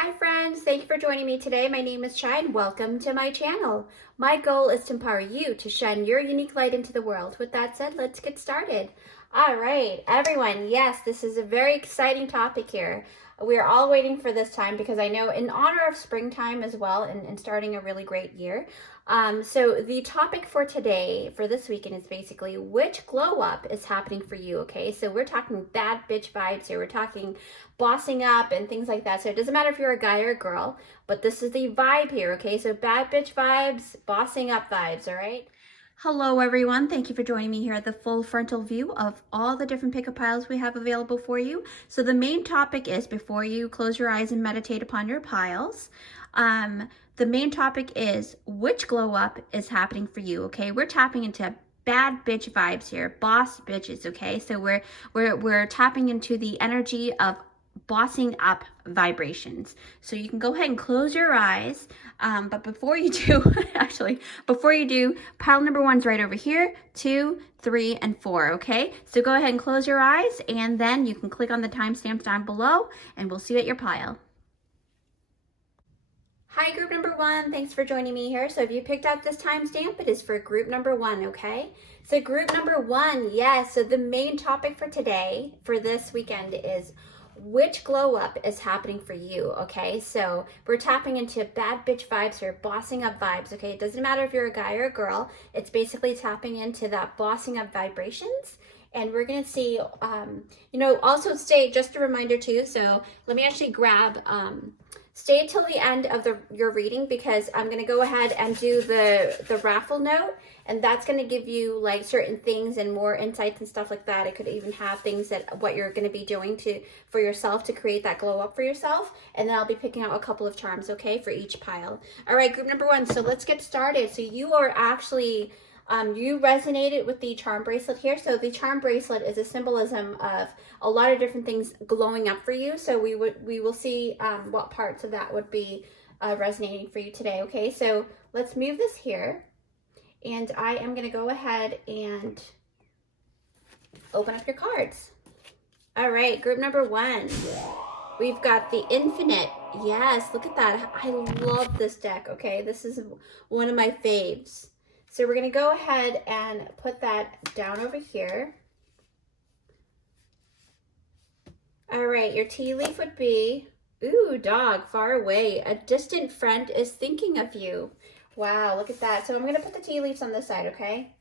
Hi friends, thank you for joining me today. My name is Chai and welcome to my channel. My goal is to empower you to shine your unique light into the world. With that said, let's get started. All right, everyone, yes, this is a very exciting topic here. We're all waiting for this time because I know in honor of springtime as well and starting a really great year. So the topic for today, for this weekend, is basically which glow up is happening for you, okay? So we're talking bad bitch vibes here. We're talking bossing up and things like that. So it doesn't matter if you're a guy or a girl, but this is the vibe here, okay? So bad bitch vibes, bossing up vibes, all right? Hello everyone, thank you for joining me here at the full frontal view of all the different pickup piles we have available for you. So the main topic is, before you close your eyes and meditate upon your piles, the main topic is which glow up is happening for you, okay? We're tapping into bad bitch vibes here, boss bitches, okay? So we're tapping into the energy of bossing up vibrations. So you can go ahead and close your eyes, but before you do, before you do, pile number 1's right over here, 2, 3, and 4, okay? So go ahead and close your eyes, and then you can click on the timestamps down below, and we'll see you at your pile. Hi, group number 1. Thanks for joining me here. So if you picked out this timestamp, it is for group number 1, okay? So group number 1, yes. So the main topic for today, for this weekend, is which glow up is happening for you, okay? So we're tapping into bad bitch vibes or bossing up vibes, okay? It doesn't matter if you're a guy or a girl. It's basically tapping into that bossing up vibrations. And we're going to see, also stay, just a reminder too. So let me actually grab, stay till the end of your reading, because I'm going to go ahead and do the raffle note, and that's going to give you like certain things and more insights and stuff like that. It could even have things that what you're going to be doing for yourself to create that glow up for yourself, and then I'll be picking out a couple of charms, okay, for each pile. All right, group number 1. So let's get started. So you are actually you resonated with the charm bracelet here. So the charm bracelet is a symbolism of a lot of different things glowing up for you. So we will see what parts of that would be resonating for you today. Okay, so let's move this here, and I am going to go ahead and open up your cards. All right, group number 1. We've got the Infinite. Yes, look at that. I love this deck, okay? This is one of my faves. So we're going to go ahead and put that down over here. All right, your tea leaf would be, ooh, dog, far away. A distant friend is thinking of you. Wow, look at that. So I'm going to put the tea leaves on this side, okay?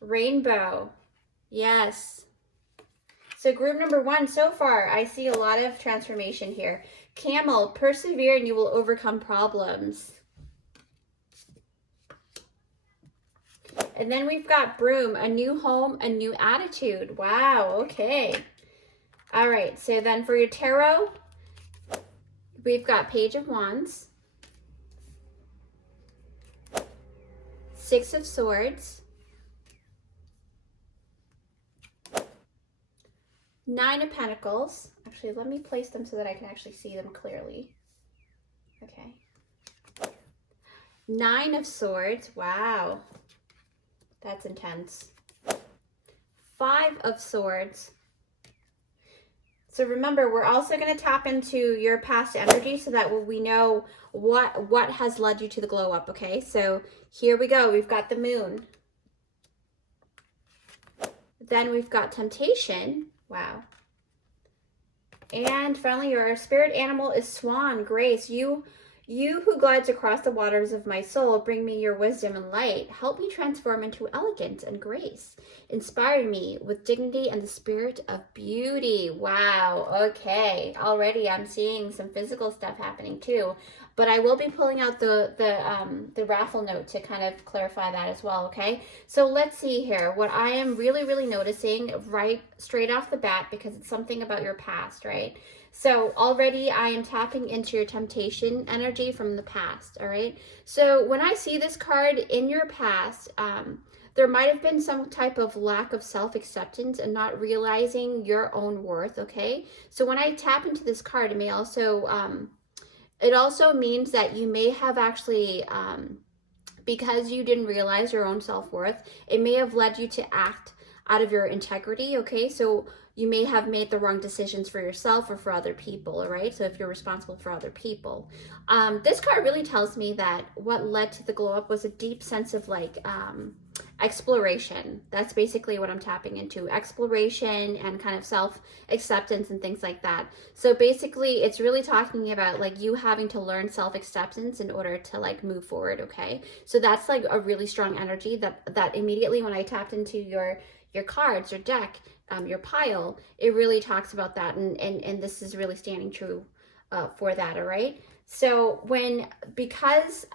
Rainbow. Yes. So group number 1, so far, I see a lot of transformation here. Camel, persevere and you will overcome problems. And then we've got Broom, a new home, a new attitude. Wow, okay. All right, so then for your tarot, we've got Page of Wands, 6 of Swords, 9 of Pentacles. Actually, let me place them so that I can actually see them clearly. Okay. 9 of Swords. Wow. That's intense. 5 of Swords. So remember, we're also going to tap into your past energy so that we know what has led you to the glow up, okay? So here we go. We've got the Moon. Then we've got Temptation. Wow. And finally, your spirit animal is Swan, Grace. You who glides across the waters of my soul, bring me your wisdom and light. Help me transform into elegance and grace. Inspire me with dignity and the spirit of beauty. Wow, okay. Already I'm seeing some physical stuff happening too. But I will be pulling out the raffle note to kind of clarify that as well, okay? So let's see here. What I am really, really noticing right straight off the bat, because it's something about your past, right? So already I am tapping into your temptation energy from the past, all right? So when I see this card in your past, there might have been some type of lack of self-acceptance and not realizing your own worth, okay? So when I tap into this card, it may also, it also means that you may have actually, because you didn't realize your own self-worth, it may have led you to act out of your integrity, okay? So you may have made the wrong decisions for yourself or for other people, all right? So if you're responsible for other people. This card really tells me that what led to the glow up was a deep sense of like exploration. That's basically what I'm tapping into, exploration and kind of self-acceptance and things like that. So basically it's really talking about like you having to learn self-acceptance in order to like move forward, okay? So that's like a really strong energy that immediately when I tapped into your cards, your deck, your pile, it really talks about that, and this is really standing true for that, all right? So because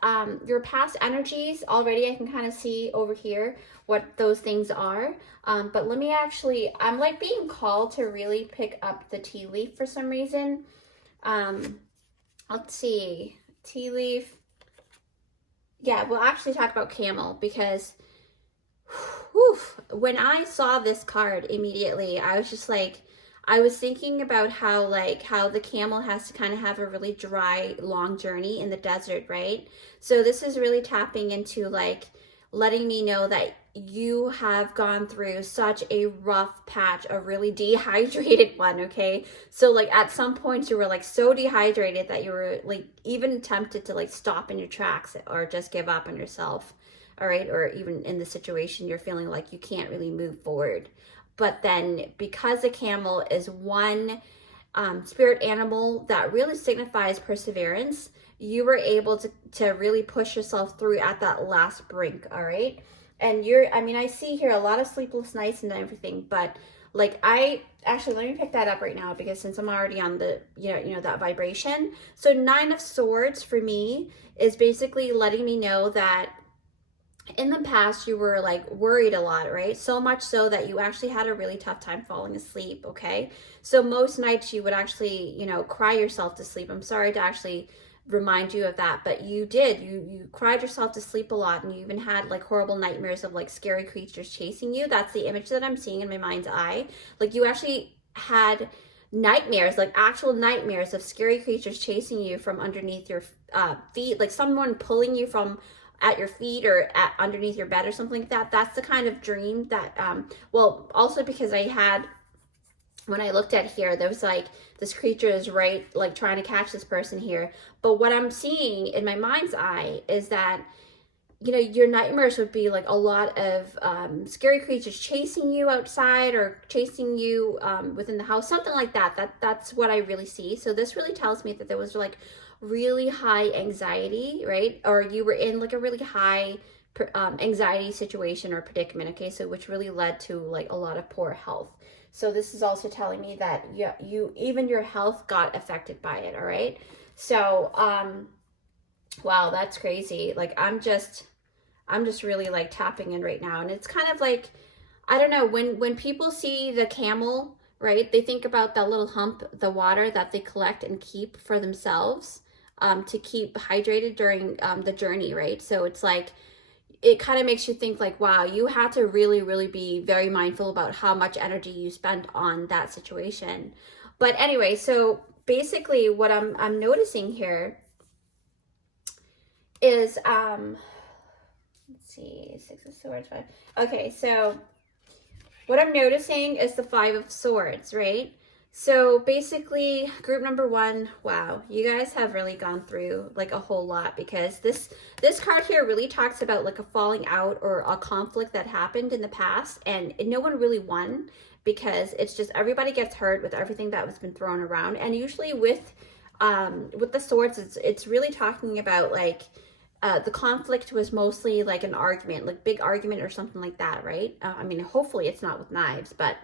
your past energies already, I can kind of see over here what those things are, but let me actually, I'm like being called to really pick up the tea leaf for some reason. Let's see, tea leaf. Yeah, we'll actually talk about camel because whew, when I saw this card immediately, I was just like, I was thinking about how the camel has to kind of have a really dry, long journey in the desert, right? So this is really tapping into like letting me know that you have gone through such a rough patch, a really dehydrated one, okay? So like at some point you were like so dehydrated that you were like even tempted to like stop in your tracks or just give up on yourself. All right, or even in the situation you're feeling like you can't really move forward. But then because a camel is one spirit animal that really signifies perseverance, you were able to really push yourself through at that last brink, all right? And I mean, I see here a lot of sleepless nights and everything, but like actually, let me pick that up right now because since I'm already on the, you know, that vibration. So 9 of Swords for me is basically letting me know that in the past you were like worried a lot, right? So much so that you actually had a really tough time falling asleep, okay? So most nights you would actually, you know, cry yourself to sleep. I'm sorry to actually remind you of that, but you did. You cried yourself to sleep a lot, and you even had like horrible nightmares of like scary creatures chasing you. That's the image that I'm seeing in my mind's eye. Like you actually had nightmares, like actual nightmares of scary creatures chasing you from underneath your feet, like someone pulling you from at your feet or underneath your bed or something like that. That's the kind of dream that, well, also because when I looked at here, there was like, this creature is right, like trying to catch this person here. But what I'm seeing in my mind's eye is that, you know, your nightmares would be like a lot of scary creatures chasing you outside or chasing you within the house, something like that. That's what I really see. So this really tells me that there was like really high anxiety, right? Or you were in like a really high anxiety situation or predicament, okay? So which really led to like a lot of poor health. So this is also telling me that you even your health got affected by it, all right? So wow, that's crazy. Like I'm just really like tapping in right now, and it's kind of like, I don't know, when people see the camel, right, they think about that little hump, the water that they collect and keep for themselves to keep hydrated during the journey, right? So it's like, it kind of makes you think like, wow, you had to really, really be very mindful about how much energy you spent on that situation. But anyway, so basically what I'm noticing here is, let's see, 6 of Swords, 5. Okay, so what I'm noticing is the 5 of Swords, right? So basically group number 1, wow, you guys have really gone through like a whole lot, because this card here really talks about like a falling out or a conflict that happened in the past, and no one really won, because it's just everybody gets hurt with everything that was been thrown around. And usually with the swords, it's really talking about like the conflict was mostly like an argument, like big argument or something like that, right? I mean, hopefully it's not with knives, but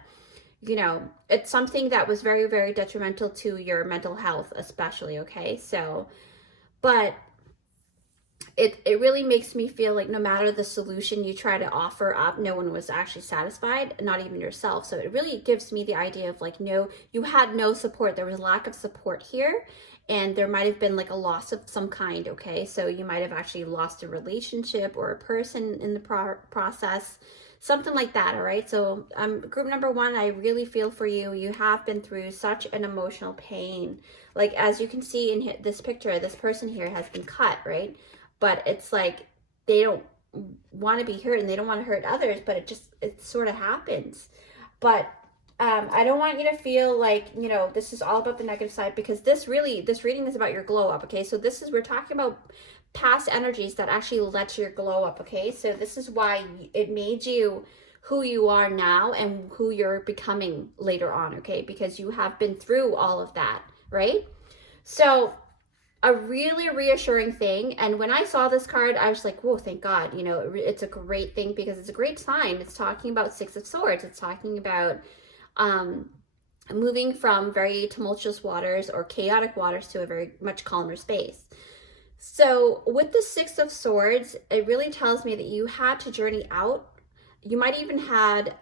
you know, it's something that was very, very detrimental to your mental health, especially, okay? So, but it really makes me feel like no matter the solution you try to offer up, no one was actually satisfied, not even yourself. So it really gives me the idea of like, no, you had no support. There was lack of support here, and there might have been like a loss of some kind, okay? So you might have actually lost a relationship or a person in the process, something like that, all right? So group number 1, I really feel for you. You have been through such an emotional pain. Like, as you can see in this picture, this person here has been cut, right? But it's like they don't want to be hurt and they don't want to hurt others, but it sort of happens. But I don't want you to feel like, you know, this is all about the negative side, because this reading is about your glow up, okay? So we're talking about past energies that actually let your glow up, okay? So this is why it made you who you are now and who you're becoming later on, okay? Because you have been through all of that, right? So a really reassuring thing, and when I saw this card, I was like, whoa, thank God. You know, it's a great thing because it's a great sign. It's talking about Six of Swords. It's talking about moving from very tumultuous waters or chaotic waters to a very much calmer space. So with the Six of Swords, it really tells me that you had to journey out. You might even had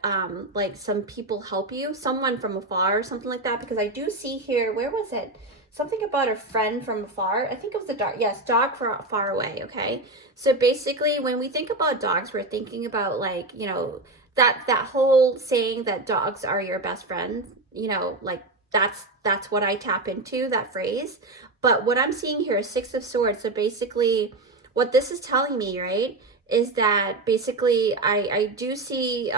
like some people help you, someone from afar or something like that, because I do see here, where was it? Something about a friend from afar. I think it was a dog. Yes, dog far away, okay? So basically, when we think about dogs, we're thinking about, like, you know, that whole saying that dogs are your best friends, you know, like that's what I tap into, that phrase. But what I'm seeing here is Six of Swords. So basically, what this is telling me, right, is that basically I do see,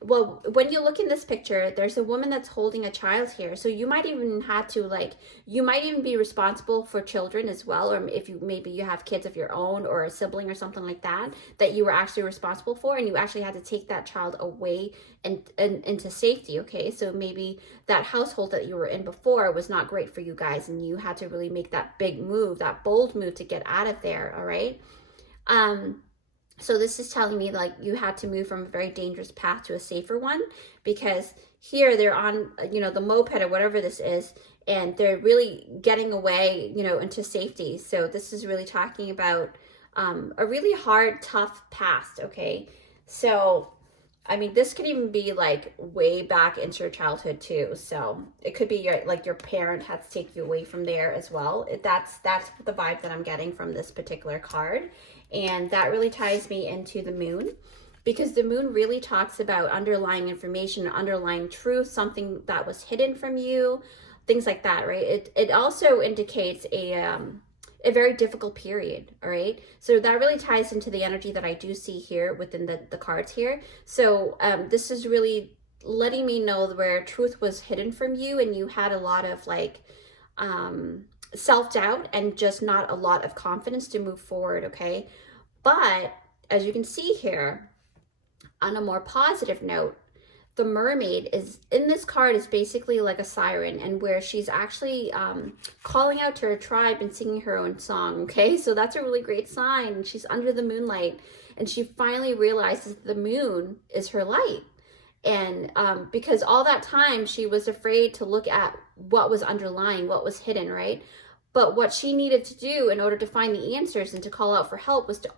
well, when you look in this picture, there's a woman that's holding a child here. So you might even have to, like, you might even be responsible for children as well. Or if maybe you have kids of your own or a sibling or something like that, that you were actually responsible for, and you actually had to take that child away and into safety, okay? So maybe that household that you were in before was not great for you guys, and you had to really make that big move, that bold move to get out of there, all right? So this is telling me, like, you had to move from a very dangerous path to a safer one, because here they're on, you know, the moped or whatever this is, and they're really getting away, you know, into safety. So this is really talking about a really hard, tough past, okay? So, I mean, this could even be like way back into your childhood too. So it could be your parent had to take you away from there as well. That's the vibe that I'm getting from this particular card. And that really ties me into the moon, because the moon really talks about underlying information, underlying truth, something that was hidden from you, things like that, right? It also indicates a very difficult period, all right? So that really ties into the energy that I do see here within the cards here. So this is really letting me know where truth was hidden from you, and you had a lot of, like, self-doubt and just not a lot of confidence to move forward, okay? But as you can see here, on a more positive note, the mermaid is in this card is basically like a siren, and where she's actually calling out to her tribe and singing her own song, okay? So that's a really great sign. She's under the moonlight, and she finally realizes the moon is her light. And because all that time she was afraid to look at what was underlying, what was hidden, right? But what she needed to do in order to find the answers and to call out for help was to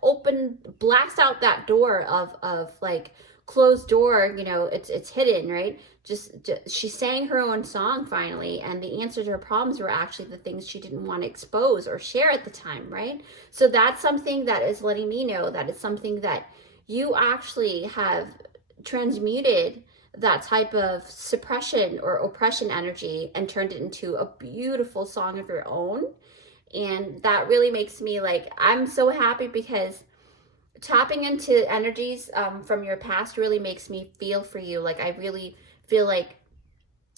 blast out that door of like, closed door, you know, it's hidden, right? Just she sang her own song finally, and the answer to her problems were actually the things she didn't want to expose or share at the time, right? So that's something that is letting me know that it's something that you actually have transmuted that type of suppression or oppression energy and turned it into a beautiful song of your own. And that really makes me, like, I'm so happy, because tapping into energies from your past really makes me feel for you. Like, I really feel like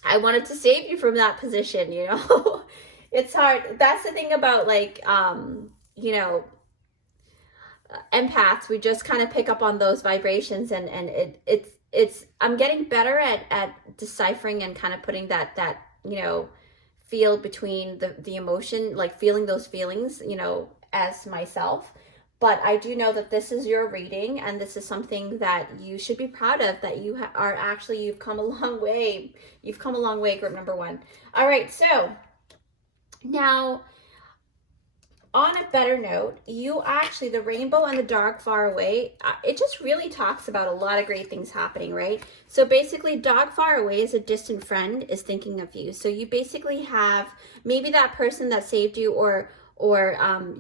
I wanted to save you from that position, you know? It's hard. That's the thing about, like, you know, empaths. We just kind of pick up on those vibrations, and it's I'm getting better at deciphering and kind of putting that you know, field between the emotion, like feeling those feelings, you know, as myself. But I do know that this is your reading, and this is something that you should be proud of, that you are actually, you've come a long way. You've come a long way, group number one. All right, so now, on a better note, you actually, the rainbow and the dog far away, it just really talks about a lot of great things happening, right? So basically, dog far away is a distant friend is thinking of you. So you basically have maybe that person that saved you, or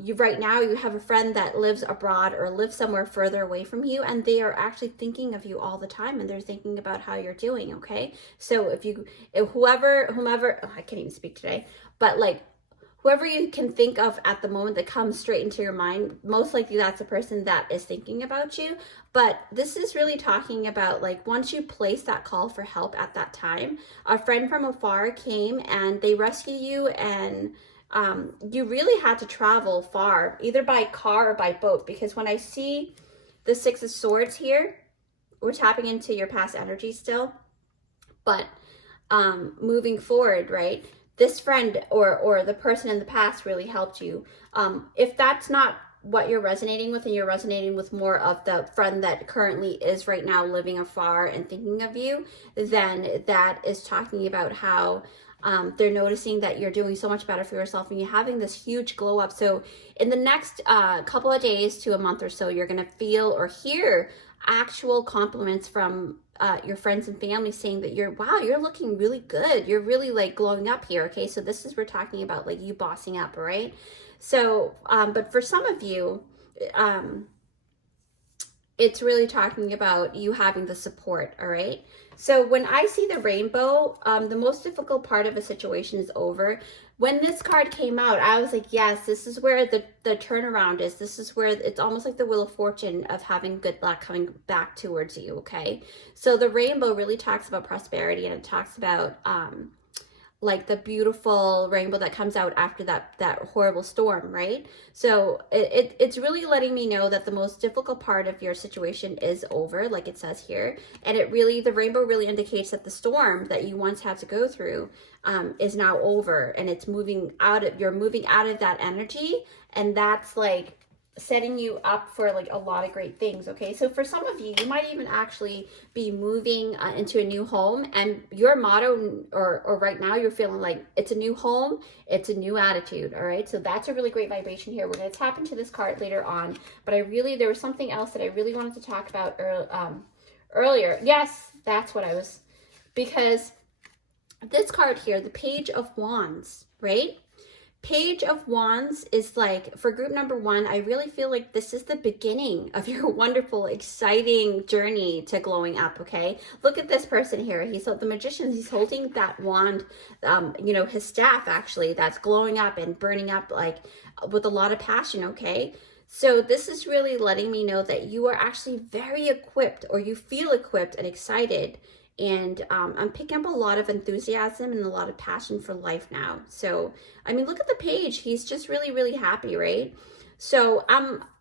you right now you have a friend that lives abroad or lives somewhere further away from you, and they are actually thinking of you all the time, and they're thinking about how you're doing, okay? So if whomever, oh, I can't even speak today, but like, whoever you can think of at the moment that comes straight into your mind, most likely that's a person that is thinking about you. But this is really talking about, like, once you place that call for help at that time, a friend from afar came and they rescued you, and you really had to travel far, either by car or by boat, because when I see the Six of Swords here, we're tapping into your past energy still, but moving forward, right? This friend or the person in the past really helped you. If that's not what you're resonating with, and you're resonating with more of the friend that currently is right now living afar and thinking of you, then that is talking about how they're noticing that you're doing so much better for yourself and you're having this huge glow up. So in the next couple of days to a month or so, you're going to feel or hear actual compliments from your friends and family saying that wow, you're looking really good. You're really like glowing up here. Okay. So this is, we're talking about like you bossing up. All right. So, but for some of you, it's really talking about you having the support. All right. So when I see the rainbow, the most difficult part of a situation is over. When this card came out, I was like, yes, this is where the turnaround is. This is where it's almost like the Wheel of Fortune of having good luck coming back towards you, okay? So the rainbow really talks about prosperity, and it talks about like the beautiful rainbow that comes out after that horrible storm, right? So it's really letting me know that the most difficult part of your situation is over, like it says here. And the rainbow really indicates that the storm that you once had to go through is now over, and it's you're moving out of that energy, and that's like setting you up for like a lot of great things. Okay, so for some of you, you might even actually be moving into a new home, and your motto or right now you're feeling like it's a new home, it's a new attitude. All right, so that's a really great vibration here. We're going to tap into this card later on, but there was something else that I really wanted to talk about earlier. Yes, that's what because this card here, the Page of Wands, right? Page of Wands is like, for group number 1, I really feel like this is the beginning of your wonderful, exciting journey to glowing up, okay? Look at this person here. He's the magician. He's holding that wand, his staff actually, that's glowing up and burning up like with a lot of passion, okay? So this is really letting me know that you are actually very equipped, or you feel equipped and excited. And I'm picking up a lot of enthusiasm and a lot of passion for life now. So, I mean, look at the page. He's just really, really happy, right? So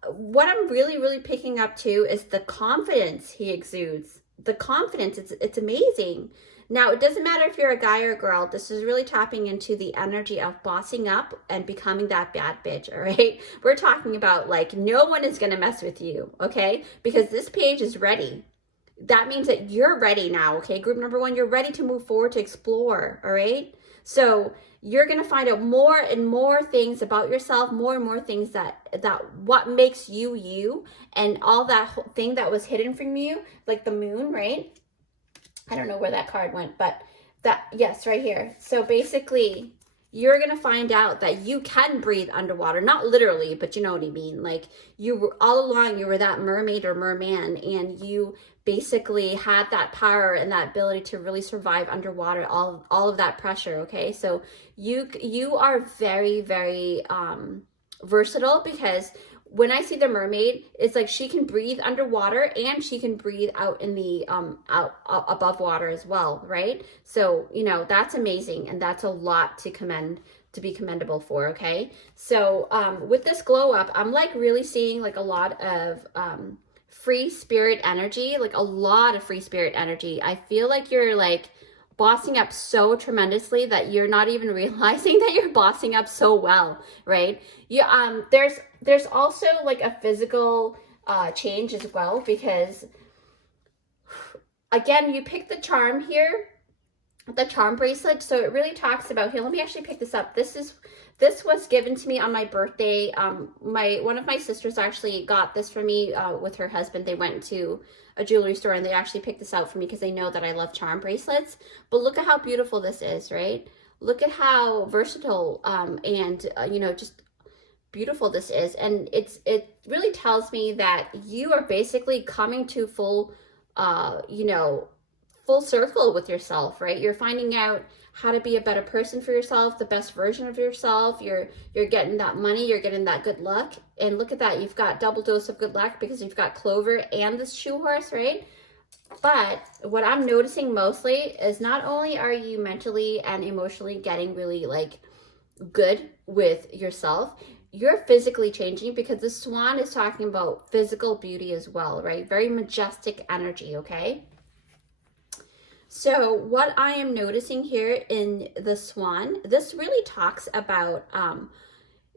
what I'm really, really picking up too is the confidence he exudes. The confidence, it's amazing. Now, it doesn't matter if you're a guy or a girl. This is really tapping into the energy of bossing up and becoming that bad bitch, all right? We're talking about like no one is going to mess with you, okay? Because this page is ready. That means that you're ready now, okay? Group number 1, you're ready to move forward, to explore, all right? So you're going to find out more and more things about yourself, more and more things that what makes you you, and all that whole thing that was hidden from you, like the moon, right? I don't know where that card went, but yes, right here. So basically, you're going to find out that you can breathe underwater, not literally, but you know what I mean. Like all along, you were that mermaid or merman, and you basically had that power and that ability to really survive underwater, all of that pressure. Okay. So you are very, very, versatile, because when I see the mermaid, it's like she can breathe underwater and she can breathe out in the out above water as well, right? So that's amazing, and that's a lot to be commendable for. Okay, so with this glow up, I'm like really seeing like a lot of free spirit energy, like a lot of free spirit energy. I feel like you're like bossing up so tremendously that you're not even realizing that you're bossing up so well, right? There's also like a physical change as well, because again, you pick the charm here, the charm bracelet. So it really talks about here. Let me actually pick this up. This was given to me on my birthday. One of my sisters actually got this for me with her husband. They went to a jewelry store and they actually picked this out for me because they know that I love charm bracelets. But look at how beautiful this is, right? Look at how versatile and just beautiful this is. And it really tells me that you are basically coming to full full circle with yourself, right? You're finding out how to be a better person for yourself, the best version of yourself. You're getting that money, you're getting that good luck. And look at that, you've got double dose of good luck because you've got Clover and this shoe horse, right? But what I'm noticing mostly is not only are you mentally and emotionally getting really like good with yourself, you're physically changing, because the swan is talking about physical beauty as well, right? Very majestic energy, okay? So what I am noticing here in the swan, this really talks about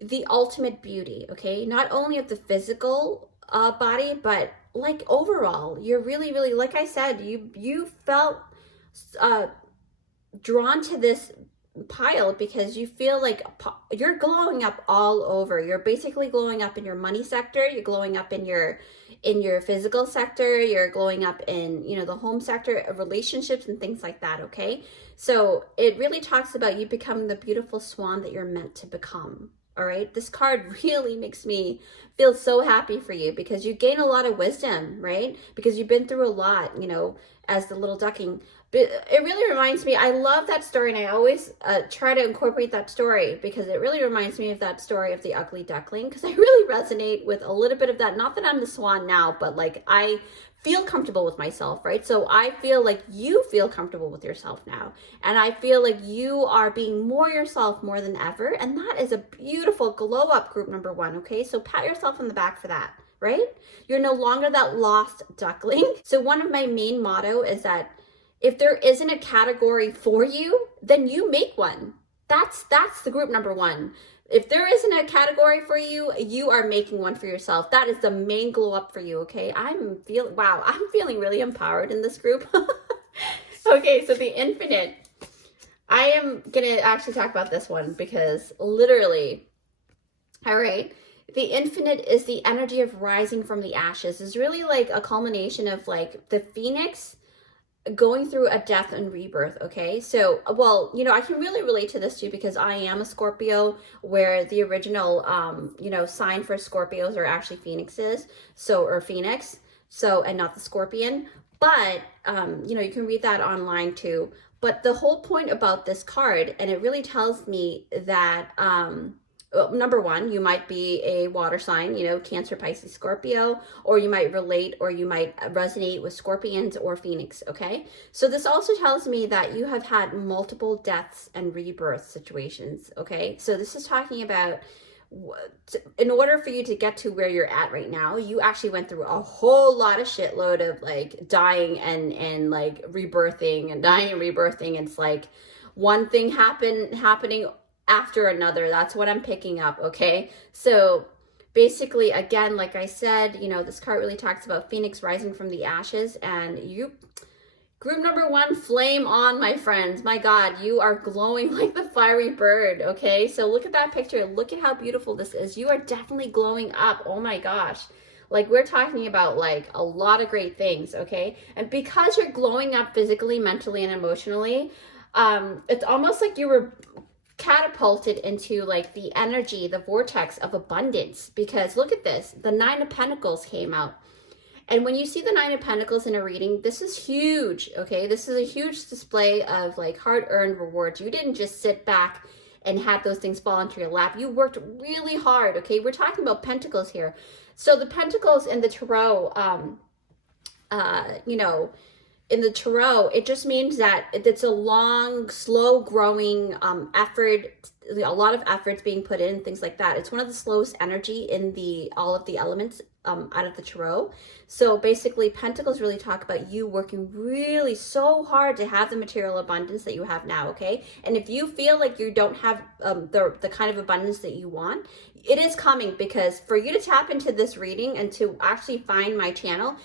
the ultimate beauty, okay? Not only of the physical body, but like overall, you're really, really, like I said, you felt drawn to this pile because you feel like you're glowing up all over. You're basically glowing up in your money sector, you're glowing up in your physical sector, you're glowing up in, you know, the home sector, relationships and things like that, okay? So it really talks about you becoming the beautiful swan that you're meant to become. All right, this card really makes me feel so happy for you because you gain a lot of wisdom, right? Because you've been through a lot, you know, as the little ducking. But it really reminds me, I love that story, and I always try to incorporate that story because it really reminds me of that story of the ugly duckling, because I really resonate with a little bit of that. Not that I'm the swan now, but like I feel comfortable with myself, right? So I feel like you feel comfortable with yourself now, and I feel like you are being more yourself more than ever, and that is a beautiful glow up, group number one, okay? So pat yourself on the back for that, right? You're no longer that lost duckling. So one of my main motto is that if there isn't a category for you, then you make one. That's the group number one. If there isn't a category for you, you are making one for yourself. That is the main glow up for you, okay? I'm feeling really empowered in this group. Okay, so the infinite. I am gonna actually talk about this one because literally, all right, the infinite is the energy of rising from the ashes. It's really like a culmination of like the phoenix going through a death and rebirth, okay? So, well, you know, I can really relate to this too because I am a Scorpio, where the original, you know, sign for Scorpios are actually phoenixes, so, or phoenix, so, and not the scorpion. But, you know, you can read that online too. But the whole point about this card, and it really tells me that, well, number one, you might be a water sign, you know, Cancer, Pisces, Scorpio, or you might relate or you might resonate with scorpions or phoenix, okay? So this also tells me that you have had multiple deaths and rebirth situations, okay? So this is talking about, in order for you to get to where you're at right now, you actually went through a whole lot of shitload of like dying and like rebirthing and dying and rebirthing. It's like one thing happening after another. That's what I'm picking up, okay? So basically, again, like I said, you know, this card really talks about Phoenix rising from the ashes, and you, group number one, flame on, my friends. My God, you are glowing like the fiery bird, okay? So look at that picture. Look at how beautiful this is. You are definitely glowing up. Oh my gosh. Like, we're talking about like a lot of great things, okay? And because you're glowing up physically, mentally, and emotionally, it's almost like you were catapulted into like the energy, the vortex of abundance, because look at this, the Nine of Pentacles came out. And when you see the Nine of Pentacles in a reading, this is huge, okay? This is a huge display of like hard-earned rewards. You didn't just sit back and have those things fall into your lap. You worked really hard, okay? We're talking about pentacles here. So the pentacles in the tarot, you know, in the tarot, it just means that it's a long, slow growing effort, a lot of efforts being put in, things like that. It's one of the slowest energy in all of the elements out of the tarot. So basically, pentacles really talk about you working really so hard to have the material abundance that you have now, okay? And if you feel like you don't have the kind of abundance that you want, it is coming, because for you to tap into this reading and to actually find my channel,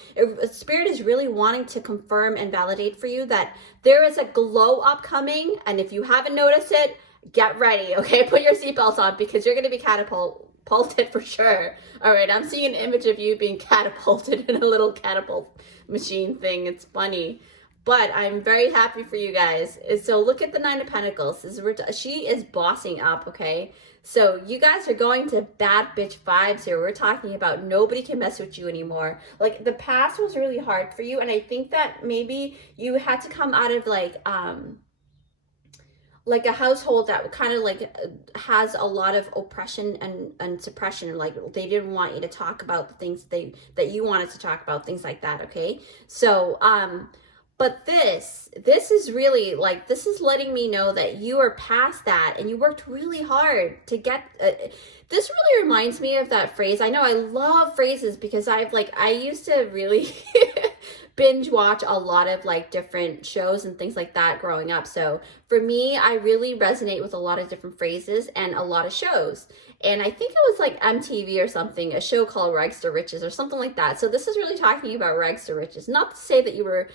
Spirit is really wanting to confirm and validate for you that there is a glow up coming. And if you haven't noticed it, get ready, okay? Put your seatbelts on, because you're going to be catapulted for sure. All right, I'm seeing an image of you being catapulted in a little catapult machine thing. It's funny. but I'm very happy for you guys. So look at the Nine of Pentacles. She is bossing up, okay? So you guys are going to bad bitch vibes here. We're talking about nobody can mess with you anymore. Like, the past was really hard for you, and I think that maybe you had to come out of like a household that kind of like has a lot of oppression and suppression. Like, they didn't want you to talk about the things that you wanted to talk about, things like that, okay? So but this is really like, this is letting me know that you are past that and you worked really hard to get this really reminds me of that phrase. I know I love phrases because I used to really binge watch a lot of like different shows and things like that growing up. So for me, I really resonate with a lot of different phrases and a lot of shows. And I think it was like MTV or something, a show called Rags to Riches or something like that. So this is really talking about rags to riches. Not to say that you were,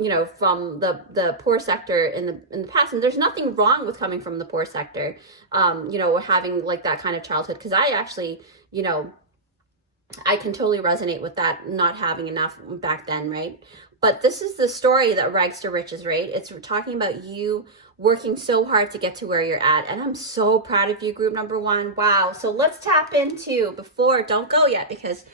you know, from the poor sector in the past. And there's nothing wrong with coming from the poor sector, you know, having like that kind of childhood. Because I actually, you know, I can totally resonate with that, not having enough back then, right? But this is the story that rags to riches, right? It's talking about you working so hard to get to where you're at. And I'm so proud of you, group number one. Wow. So let's tap into, don't go yet, because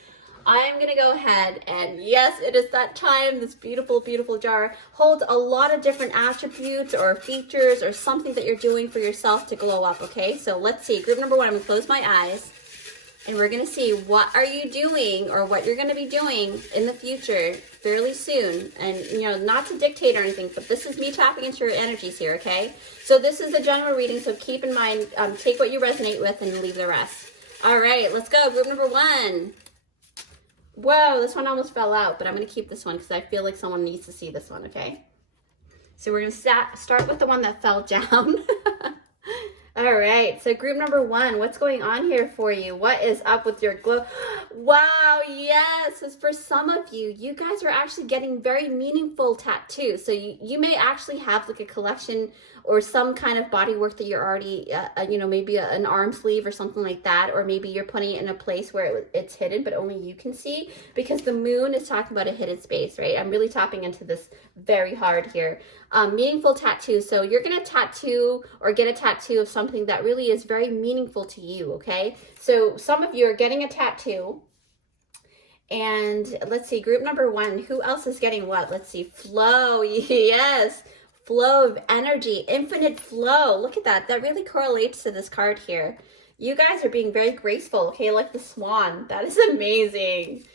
I'm going to go ahead and yes, it is that time. This beautiful, beautiful jar holds a lot of different attributes or features or something that you're doing for yourself to glow up. Okay. So let's see. Group number one, I'm going to close my eyes. And we're going to see what are you doing or what you're going to be doing in the future fairly soon. And, you know, not to dictate or anything, but this is me tapping into your energies here, okay? So this is the general reading, so keep in mind, take what you resonate with and leave the rest. All right, let's go. Group number one. Whoa, this one almost fell out, but I'm going to keep this one because I feel like someone needs to see this one, okay? So we're going to start with the one that fell down. All right, so group number one, what's going on here for you? What is up with your glow? Wow, yes, as for some of you, you guys are actually getting very meaningful tattoos. So you may actually have like a collection or some kind of body work that you're already, you know, maybe an arm sleeve or something like that, or maybe you're putting it in a place where it's hidden, but only you can see, because the moon is talking about a hidden space, right? I'm really tapping into this very hard here. Meaningful tattoo. So you're going to tattoo or get a tattoo of something that really is very meaningful to you, okay? So some of you are getting a tattoo. And let's see, group number one, who else is getting what? Let's see, flow, yes, flow of energy, infinite flow. Look at that. That really correlates to this card here. You guys are being very graceful, okay, like the swan. That is amazing.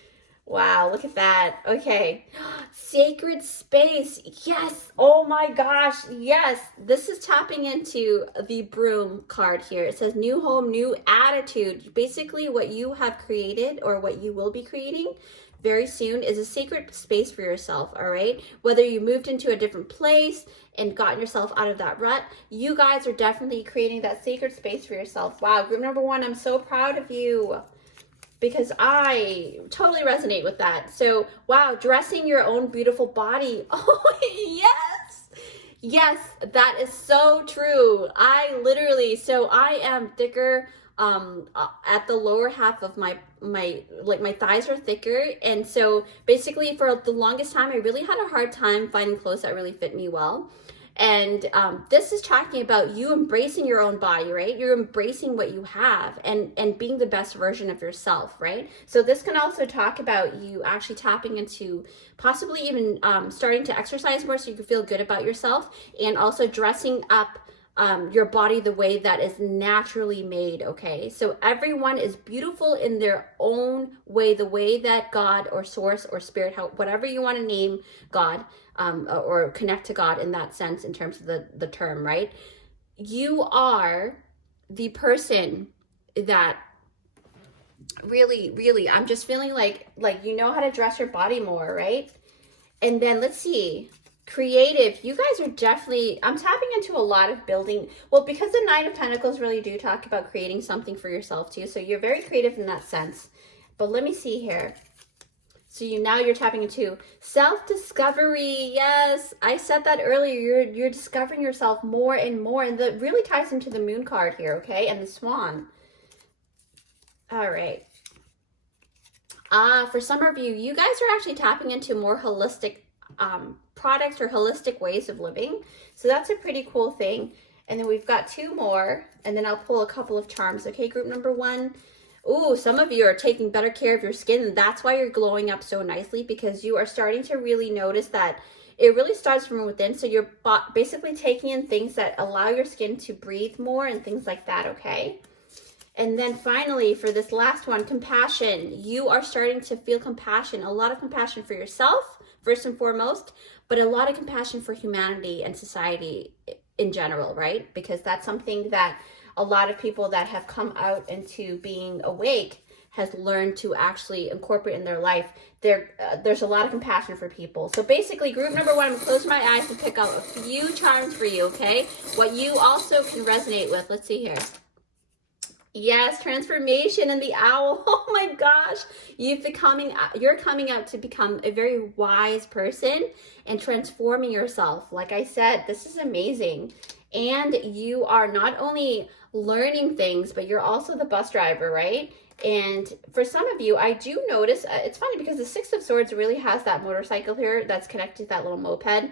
Wow, look at that. Okay. Sacred space. Yes. Oh my gosh. Yes. This is tapping into the broom card here. It says new home, new attitude. Basically what you have created or what you will be creating very soon is a sacred space for yourself, all right? Whether you moved into a different place and gotten yourself out of that rut, you guys are definitely creating that sacred space for yourself. Wow, group number one, I'm so proud of you, because I totally resonate with that. So, wow, dressing your own beautiful body. Oh, yes. Yes, that is so true. I am thicker at the lower half of my thighs are thicker. And so basically for the longest time, I really had a hard time finding clothes that really fit me well. And this is talking about you embracing your own body, right? You're embracing what you have and being the best version of yourself, right? So this can also talk about you actually tapping into possibly even starting to exercise more so you can feel good about yourself, and also dressing up your body the way that is naturally made, okay? So everyone is beautiful in their own way, the way that God or source or spirit, whatever you want to name God, or connect to God in that sense in terms of the term, right? You are the person that really, I'm just feeling like you know how to dress your body more, right? And then let's see, creative. You guys are definitely, I'm tapping into a lot of building. Well, because the Nine of Pentacles really do talk about creating something for yourself too. So you're very creative in that sense. But let me see here. So now you're tapping into self-discovery. Yes, I said that earlier. You're discovering yourself more and more. And that really ties into the moon card here, okay? And the swan. All right. For some of you, you guys are actually tapping into more holistic products or holistic ways of living. So that's a pretty cool thing. And then we've got 2 more, and then I'll pull a couple of charms. Okay, group number 1. Ooh, some of you are taking better care of your skin, and that's why you're glowing up so nicely, because you are starting to really notice that it really starts from within. So you're basically taking in things that allow your skin to breathe more and things like that, okay? And then finally, for this last one, compassion. You are starting to feel compassion, a lot of compassion for yourself, first and foremost, but a lot of compassion for humanity and society in general, right? Because that's something that a lot of people that have come out into being awake has learned to actually incorporate in their life. There's a lot of compassion for people. So basically, group number 1, I'm gonna close my eyes and pick out a few charms for you, okay? What you also can resonate with. Let's see here. Yes, transformation and the owl. Oh my gosh. You're coming out to become a very wise person and transforming yourself. Like I said, this is amazing. And you are not only learning things, but you're also the bus driver, right? And for some of you, I do notice, it's funny because the 6 of Swords really has that motorcycle here that's connected to that little moped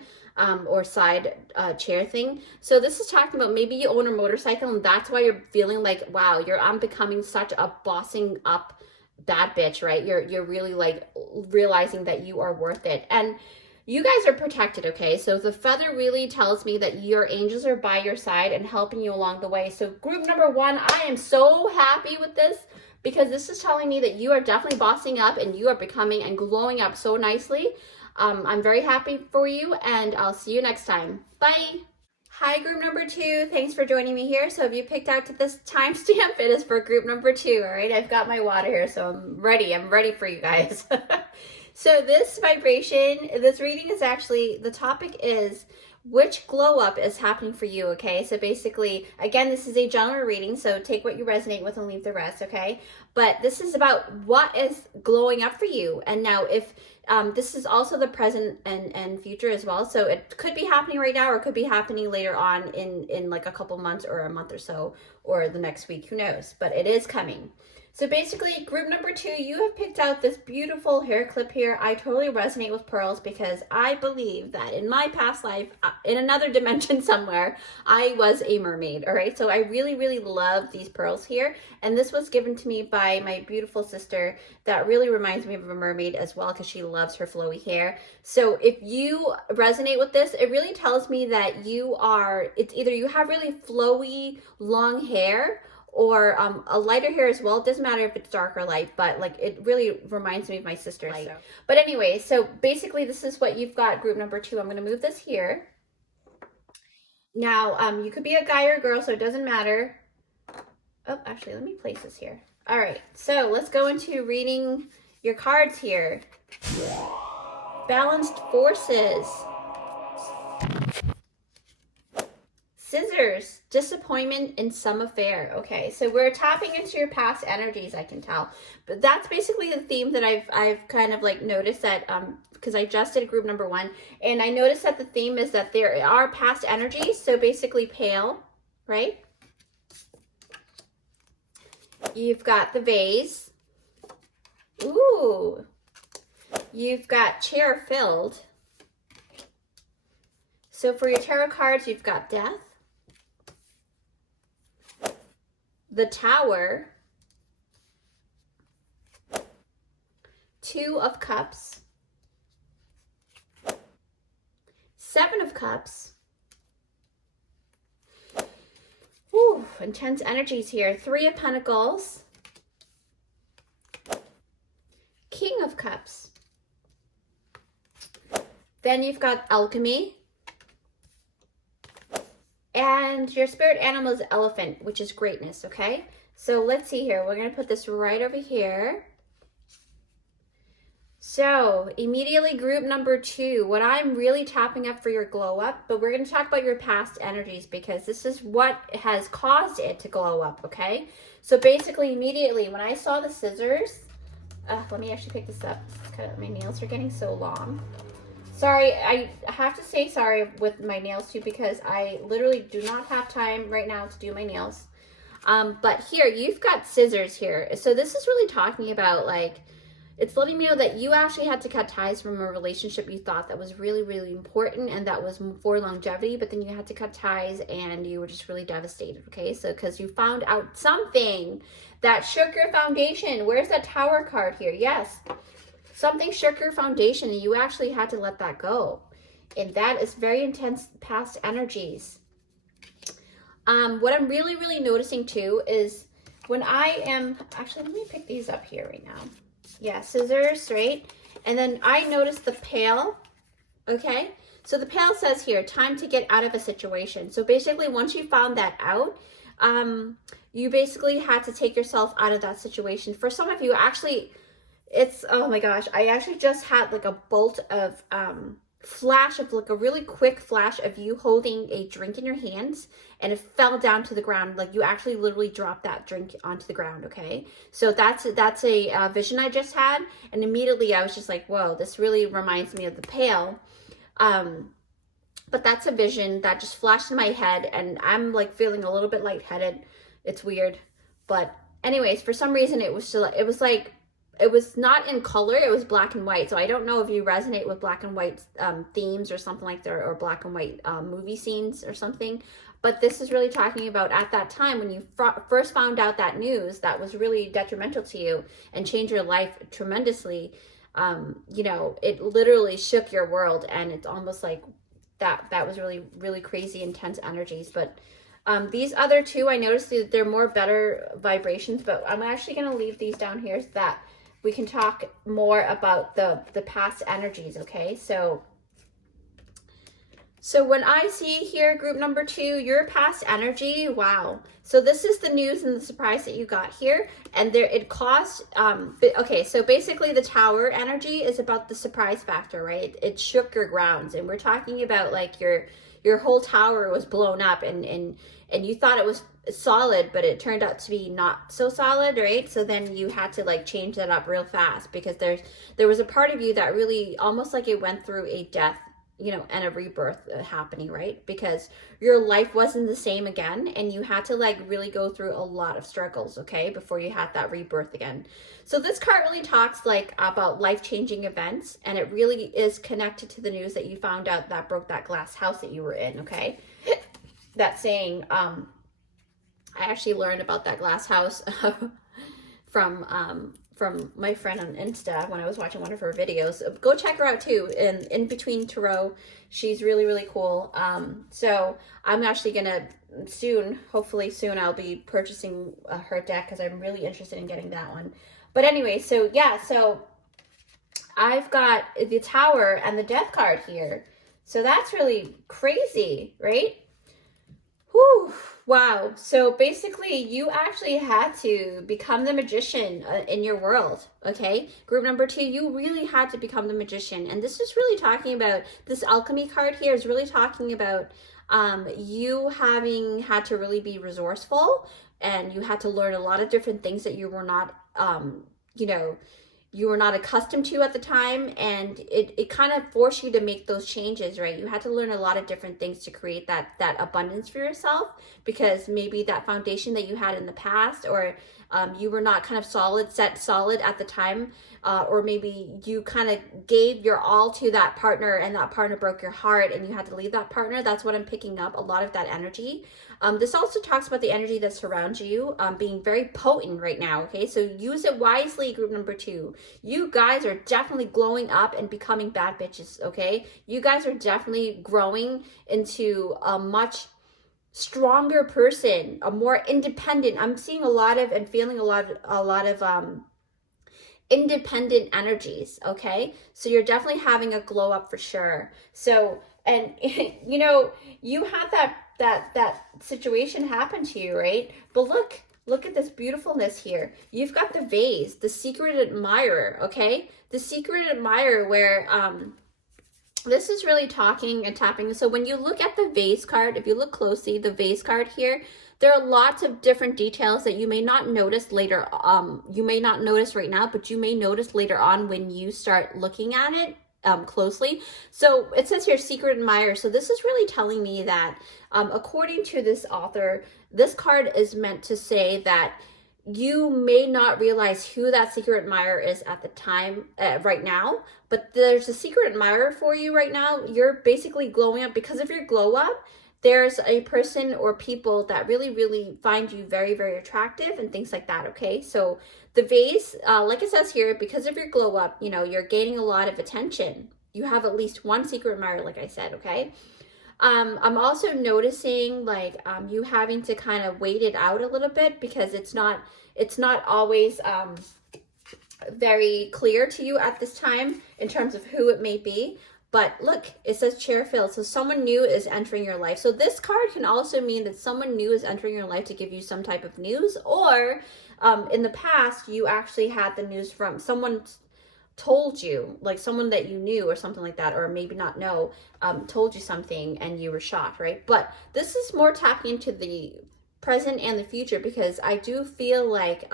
or side chair thing. So this is talking about maybe you own a motorcycle and that's why you're feeling like, wow, I'm becoming such a bossing up bad bitch, right? You're really like realizing that you are worth it. And you guys are protected, okay? So the feather really tells me that your angels are by your side and helping you along the way. So group number 1, I am so happy with this, because this is telling me that you are definitely bossing up and you are becoming and glowing up so nicely. I'm very happy for you, and I'll see you next time. Bye. Hi, group number 2. Thanks for joining me here. So if you picked out this timestamp, it is for group number 2, all right? I've got my water here, so I'm ready for you guys. So this vibration, this reading is actually, the topic is which glow up is happening for you, okay? So basically, again, this is a general reading, so take what you resonate with and leave the rest, okay? But this is about what is glowing up for you. And now if this is also the present and future as well, so it could be happening right now or it could be happening later on in like a couple months or a month or so, or the next week, who knows? But it is coming. So basically, group number 2, you have picked out this beautiful hair clip here. I totally resonate with pearls because I believe that in my past life, in another dimension somewhere, I was a mermaid, all right? So I really, really love these pearls here. And this was given to me by my beautiful sister that really reminds me of a mermaid as well, because she loves her flowy hair. So if you resonate with this, it really tells me that it's either you have really flowy, long hair, or a lighter hair as well. It doesn't matter if it's dark or light, but like it really reminds me of my sister. So. But anyway, so basically this is what you've got, group number 2. I'm going to move this here. Now, you could be a guy or a girl, so it doesn't matter. Oh, actually, let me place this here. All right, so let's go into reading your cards here. Balanced forces. Scissors, disappointment in some affair. Okay, so we're tapping into your past energies, I can tell. But that's basically the theme that I've kind of like noticed that, because I just did group number 1, and I noticed that the theme is that there are past energies, so basically pale, right? You've got the vase. Ooh. You've got chair filled. So for your tarot cards, you've got death, the Tower, 2 of Cups, 7 of Cups. Ooh, intense energies here. 3 of Pentacles, King of Cups. Then you've got Alchemy. And your spirit animal is elephant, which is greatness, okay? So let's see here. We're going to put this right over here. So immediately group number 2, what I'm really tapping up for your glow up, but we're going to talk about your past energies because this is what has caused it to glow up, okay? So basically immediately when I saw the scissors, let me actually pick this up. My nails are getting so long. Sorry, I have to say sorry with my nails too because I literally do not have time right now to do my nails. But here, you've got scissors here. So this is really talking about like it's letting me know that you actually had to cut ties from a relationship you thought that was really, really important and that was for longevity, but then you had to cut ties and you were just really devastated, okay? So because you found out something that shook your foundation. Where's that Tower card here? Yes, something shook your foundation and you actually had to let that go. And that is very intense past energies. What I'm really, really noticing too is when I am, actually, let me pick these up here right now. Yeah, scissors, right? And then I noticed the pail, okay? So the pail says here, time to get out of a situation. So basically, once you found that out, you basically had to take yourself out of that situation. For some of you, actually, it's, oh my gosh, I actually just had like a bolt of, flash of like a really quick flash of you holding a drink in your hands and it fell down to the ground. Like you actually literally dropped that drink onto the ground. Okay, so that's a vision I just had, and immediately I was just like, whoa, this really reminds me of the pail. But that's a vision that just flashed in my head, and I'm like feeling a little bit lightheaded. It's weird, but anyways, for some reason it was still, it was like, it was not in color, it was black and white. So I don't know if you resonate with black and white themes or something like that, or black and white movie scenes or something. But this is really talking about at that time when you first found out that news that was really detrimental to you and changed your life tremendously. You know, it literally shook your world, and it's almost like that was really, really crazy, intense energies. But these other two, I noticed that they're more better vibrations, but I'm actually going to leave these down here so that we can talk more about the past energies, okay? So when I see here group number 2, your past energy, wow. So this is the news and the surprise that you got here, and there it caused, okay, so basically the Tower energy is about the surprise factor, right? It shook your grounds, and we're talking about like your whole tower was blown up, and you thought it was solid, but it turned out to be not so solid, right? So then you had to like change that up real fast, because there was a part of you that really almost like it went through a death, you know, and a rebirth happening, right? Because your life wasn't the same again, and you had to like really go through a lot of struggles, okay, before you had that rebirth again. So this card really talks like about life-changing events, and it really is connected to the news that you found out that broke that glass house that you were in, okay? That saying, I actually learned about that glass house from my friend on Insta when I was watching one of her videos. Go check her out too. In Between Tarot, she's really, really cool. So I'm actually gonna hopefully soon, I'll be purchasing her deck because I'm really interested in getting that one. But anyway, so yeah, so I've got the Tower and the Death card here. So that's really crazy, right? Whew, wow. So basically, you actually had to become the magician in your world, okay? Group number 2, you really had to become the magician. And this is really talking about, this alchemy card here is really talking about you having had to really be resourceful, and you had to learn a lot of different things that you were not, you know, you were not accustomed to at the time, and it kind of forced you to make those changes, right? You had to learn a lot of different things to create that abundance for yourself, because maybe that foundation that you had in the past, or you were not kind of set solid at the time, or maybe you kind of gave your all to that partner and that partner broke your heart and you had to leave that partner. That's what I'm picking up, a lot of that energy. This also talks about the energy that surrounds you being very potent right now, okay? So use it wisely, group number 2. You guys are definitely glowing up and becoming bad bitches, okay? You guys are definitely growing into a much stronger person, a more independent. I'm seeing a lot of and feeling a lot of independent energies, okay? So you're definitely having a glow up for sure. So, and you know, you had that situation happen to you, right? But look at this beautifulness here. You've got the vase, the secret admirer, okay? The secret admirer, where this is really talking and tapping. So when you look at the vase card, if you look closely, the vase card here, there are lots of different details that you may not notice later. You may not notice right now, but you may notice later on when you start looking at it closely. So it says here, secret admirer. So this is really telling me that according to this author, this card is meant to say that you may not realize who that secret admirer is at the time, right now, but there's a secret admirer for you right now. You're basically glowing up because of your glow up. There's a person or people that really, really find you very, very attractive and things like that, okay? So the vase, like it says here, because of your glow up, you know, you're gaining a lot of attention. You have at least one secret admirer, like I said, okay? I'm also noticing like you having to kind of wait it out a little bit because it's not always very clear to you at this time in terms of who it may be. But look, it says chair filled. So someone new is entering your life. So this card can also mean that someone new is entering your life to give you some type of news, or in the past, you actually had the news from someone told you, like someone that you knew or something like that, or maybe not know, told you something and you were shocked, right? But this is more tapping into the present and the future, because I do feel like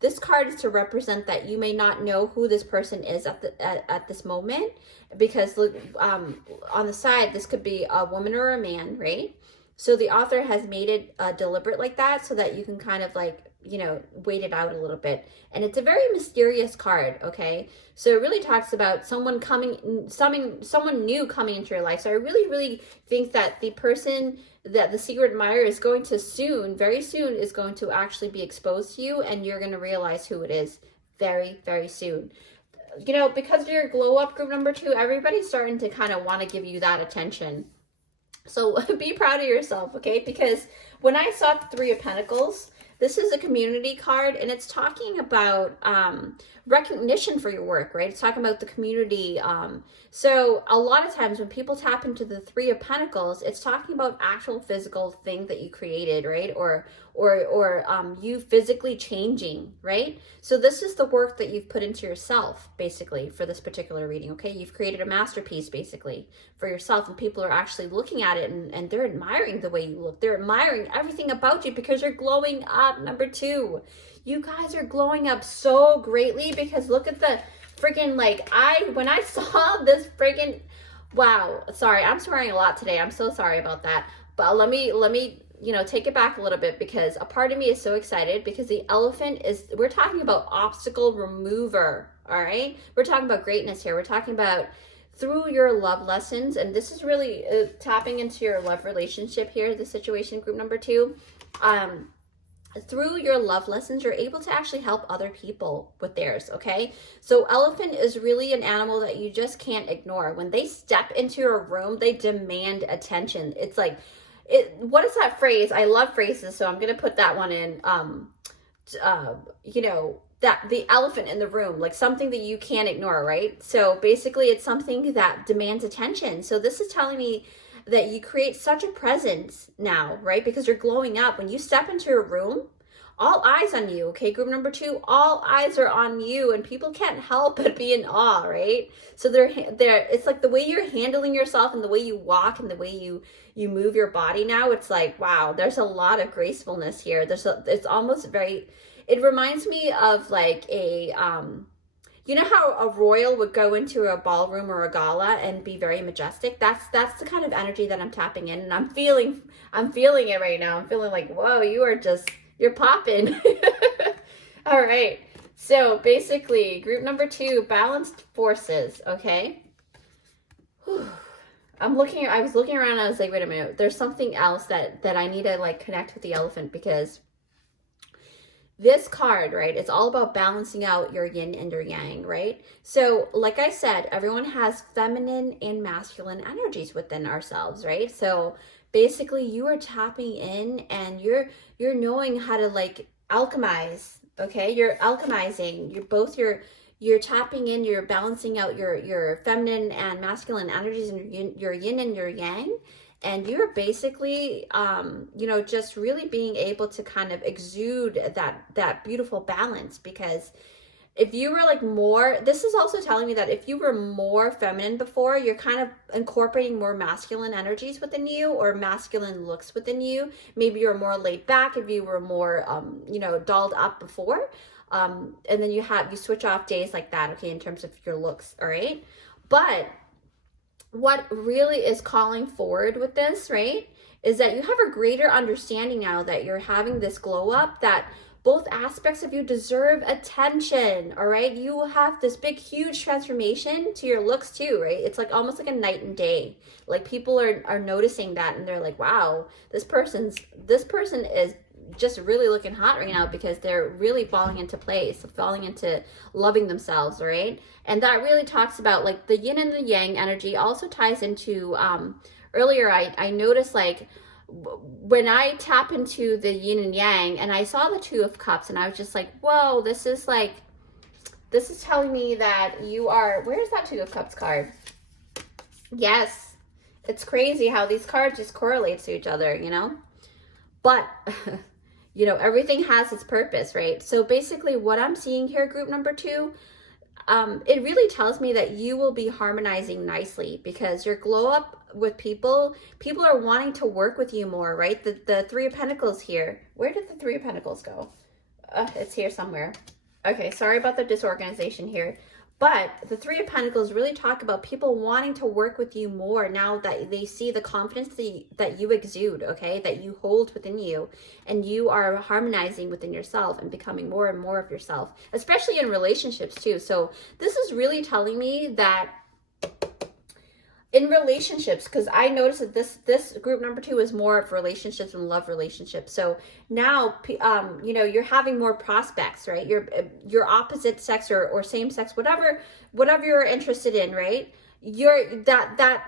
this card is to represent that you may not know who this person is at this moment, because look, on the side, this could be a woman or a man, right? So the author has made it deliberate like that so that you can kind of like, you know, wait it out a little bit. And it's a very mysterious card, okay? So it really talks about someone new coming into your life. So I really, really think that the person that the secret admirer is going to very soon is going to actually be exposed to you, and you're going to realize who it is very, very soon. You know, because of your glow up group number 2, everybody's starting to kind of want to give you that attention. So be proud of yourself, okay? Because when I saw the 3 of Pentacles, this is a community card, and it's talking about recognition for your work, right? It's talking about the community. So a lot of times when people tap into the 3 of Pentacles, it's talking about actual physical thing that you created, right? Or you physically changing, right? So this is the work that you've put into yourself, basically, for this particular reading, okay? You've created a masterpiece, basically, for yourself, and people are actually looking at it, and they're admiring the way you look. They're admiring everything about you because you're glowing up, number 2. You guys are glowing up so greatly, because look at the freaking, like, when I saw this freaking, wow, sorry, I'm swearing a lot today. I'm so sorry about that. But let me, you know, take it back a little bit, because a part of me is so excited because the elephant is, we're talking about obstacle remover, all right? We're talking about greatness here. We're talking about through your love lessons, and this is really tapping into your love relationship here, the situation group number 2. Through your love lessons, you're able to actually help other people with theirs, okay? So elephant is really an animal that you just can't ignore. When they step into your room, they demand attention. It's like, what is that phrase? I love phrases, so I'm going to put that one in. You know, that the elephant in the room, like something that you can't ignore, right? So basically it's something that demands attention. So this is telling me that you create such a presence now, right? Because you're glowing up. When you step into a room, all eyes on you, okay? Group number 2, all eyes are on you, and people can't help but be in awe, right? So it's like the way you're handling yourself and the way you walk and the way you move your body now. It's like, wow, there's a lot of gracefulness here. It's almost very, it reminds me of like a, you know how a royal would go into a ballroom or a gala and be very majestic? That's the kind of energy that I'm tapping in, and I'm feeling it right now. I'm feeling like, whoa, you're popping. All right. So basically, group number 2, balanced forces, okay? Whew. I was looking around and I was like, wait a minute, there's something else that I need to like connect with the elephant, because this card, right, it's all about balancing out your yin and your yang, right? So like I said, everyone has feminine and masculine energies within ourselves, right? So basically you are tapping in, and you're knowing how to like alchemize, okay? You're alchemizing. You're tapping in, you're balancing out your feminine and masculine energies, and your yin and your yang. And you're basically, you know, just really being able to kind of exude that beautiful balance. Because if you were like more, this is also telling me that if you were more feminine before, you're kind of incorporating more masculine energies within you, or masculine looks within you. Maybe you're more laid back if you were more, you know, dolled up before. And then you switch off days like that, okay, in terms of your looks, all right? But what really is calling forward with this, right, is that you have a greater understanding now that you're having this glow up, that both aspects of you deserve attention, all right? You have this big, huge transformation to your looks too, right? It's like almost like a night and day. Like people are noticing that, and they're like, wow, this person is just really looking hot right now, because they're really falling into place, falling into loving themselves, right? And that really talks about like the yin and the yang energy. Also ties into, earlier I noticed like, when I tap into the yin and yang and I saw the Two of Cups, and I was just like, whoa, this is telling me that you are, where's that Two of Cups card? Yes, it's crazy how these cards just correlate to each other, you know? But, you know, everything has its purpose, right? So basically what I'm seeing here, group number 2, it really tells me that you will be harmonizing nicely, because your glow up with people are wanting to work with you more, right? The Three of Pentacles here. Where did the Three of Pentacles go? It's here somewhere. Okay, sorry about the disorganization here. But the Three of Pentacles really talk about people wanting to work with you more now that they see the confidence that you exude, okay? That you hold within you, and you are harmonizing within yourself and becoming more and more of yourself, especially in relationships too. So this is really telling me that in relationships, because I noticed that this group number 2 is more of relationships and love relationships. So now, you know, you're having more prospects, right? Your opposite sex or same sex, whatever you're interested in, right? The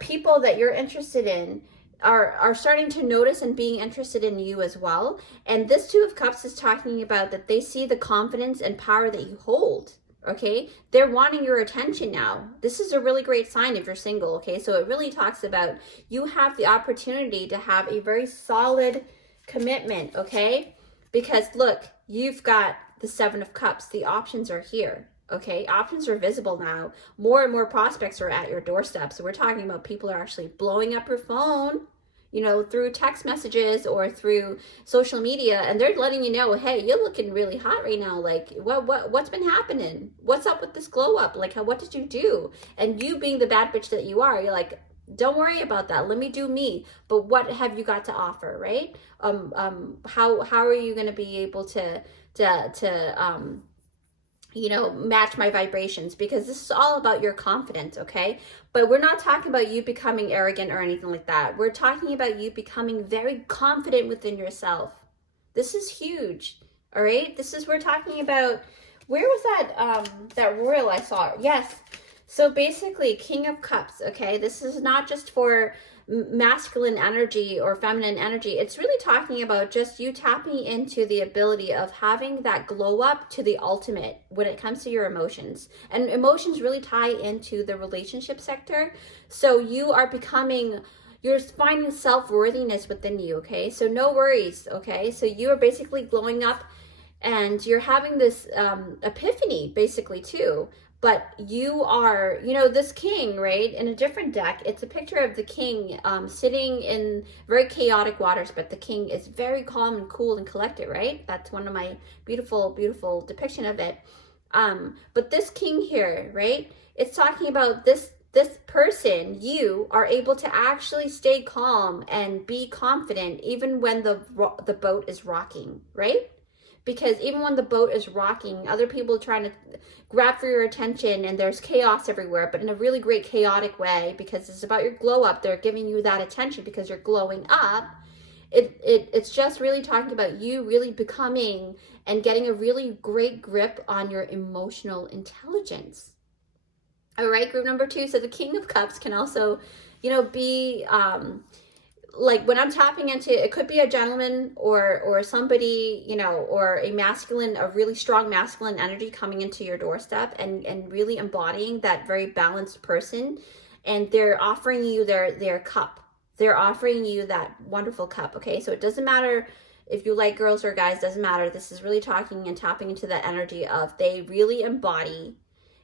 people that you're interested in are starting to notice and being interested in you as well. And this Two of Cups is talking about that they see the confidence and power that you hold. Okay, they're wanting your attention now. This is a really great sign if you're single, okay? So it really talks about you have the opportunity to have a very solid commitment, okay? Because look, you've got the Seven of Cups. The options are here, okay? Options are visible now. More and more prospects are at your doorstep. So we're talking about people are actually blowing up your phone, you know, through text messages or through social media, and they're letting you know, hey, you're looking really hot right now. Like, what's been happening? What's up with this glow up? Like, what did you do? And you being the bad bitch that you are, you're like, don't worry about that. Let me do me. But what have you got to offer, right? How are you going to be able to you know, match my vibrations? Because this is all about your confidence, okay? But we're not talking about you becoming arrogant or anything like that. We're talking about you becoming very confident within yourself. This is huge, all right? We're talking about, where was that royal I saw? Yes. So basically, King of Cups, okay? This is not just for masculine energy or feminine energy. It's really talking about just you tapping into the ability of having that glow up to the ultimate when it comes to your emotions. And emotions really tie into the relationship sector. So you're finding self-worthiness within you, okay? So no worries, okay? So you are basically glowing up, and you're having this epiphany basically too. But you are, you know, this king, right? In a different deck, it's a picture of the king sitting in very chaotic waters, but the king is very calm and cool and collected, right? That's one of my beautiful, beautiful depiction of it. But this king here, right? It's talking about this person, you are able to actually stay calm and be confident even when the boat is rocking, right? Because even when the boat is rocking, other people are trying to grab for your attention, and there's chaos everywhere, but in a really great chaotic way, because it's about your glow up. They're giving you that attention because you're glowing up. It's just really talking about you really becoming and getting a really great grip on your emotional intelligence. All right, group number 2. So the King of Cups can also, you know, be like when I'm tapping into, it could be a gentleman or somebody, you know, or a really strong masculine energy coming into your doorstep and really embodying that very balanced person. And they're offering you their cup. They're offering you that wonderful cup, okay? So it doesn't matter if you like girls or guys, doesn't matter. This is really talking and tapping into that energy of they really embody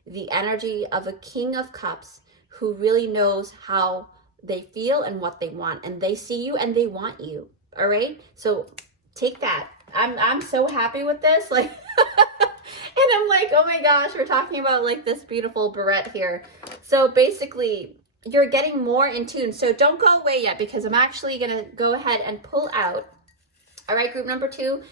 the energy of a King of Cups who really knows how they feel and what they want, and they see you and they want you. All right, so take that. I'm so happy with this, like and I'm like, oh my gosh, we're talking about like this beautiful barrette here. So basically you're getting more in tune. So don't go away yet, because I'm actually gonna go ahead and pull out. All right, group number 2.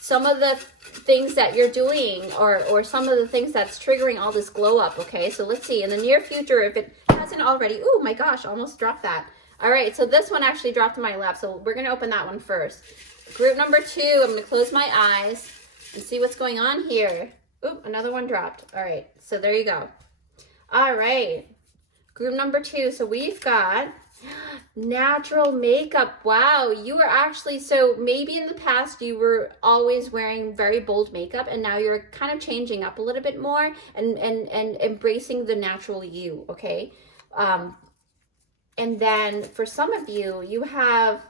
some of the things that you're doing or some of the things that's triggering all this glow up, okay? So let's see, in the near future, if it hasn't already, oh my gosh, almost dropped that. All right, so this one actually dropped in my lap, so we're gonna open that one first. Group number 2, I'm gonna close my eyes and see what's going on here. Oop, another one dropped. All right, so there you go. All right, group number 2, so we've got natural makeup. Wow, you were actually, so maybe in the past you were always wearing very bold makeup and now you're kind of changing up a little bit more and embracing the natural you, okay? And then for some of you, you have,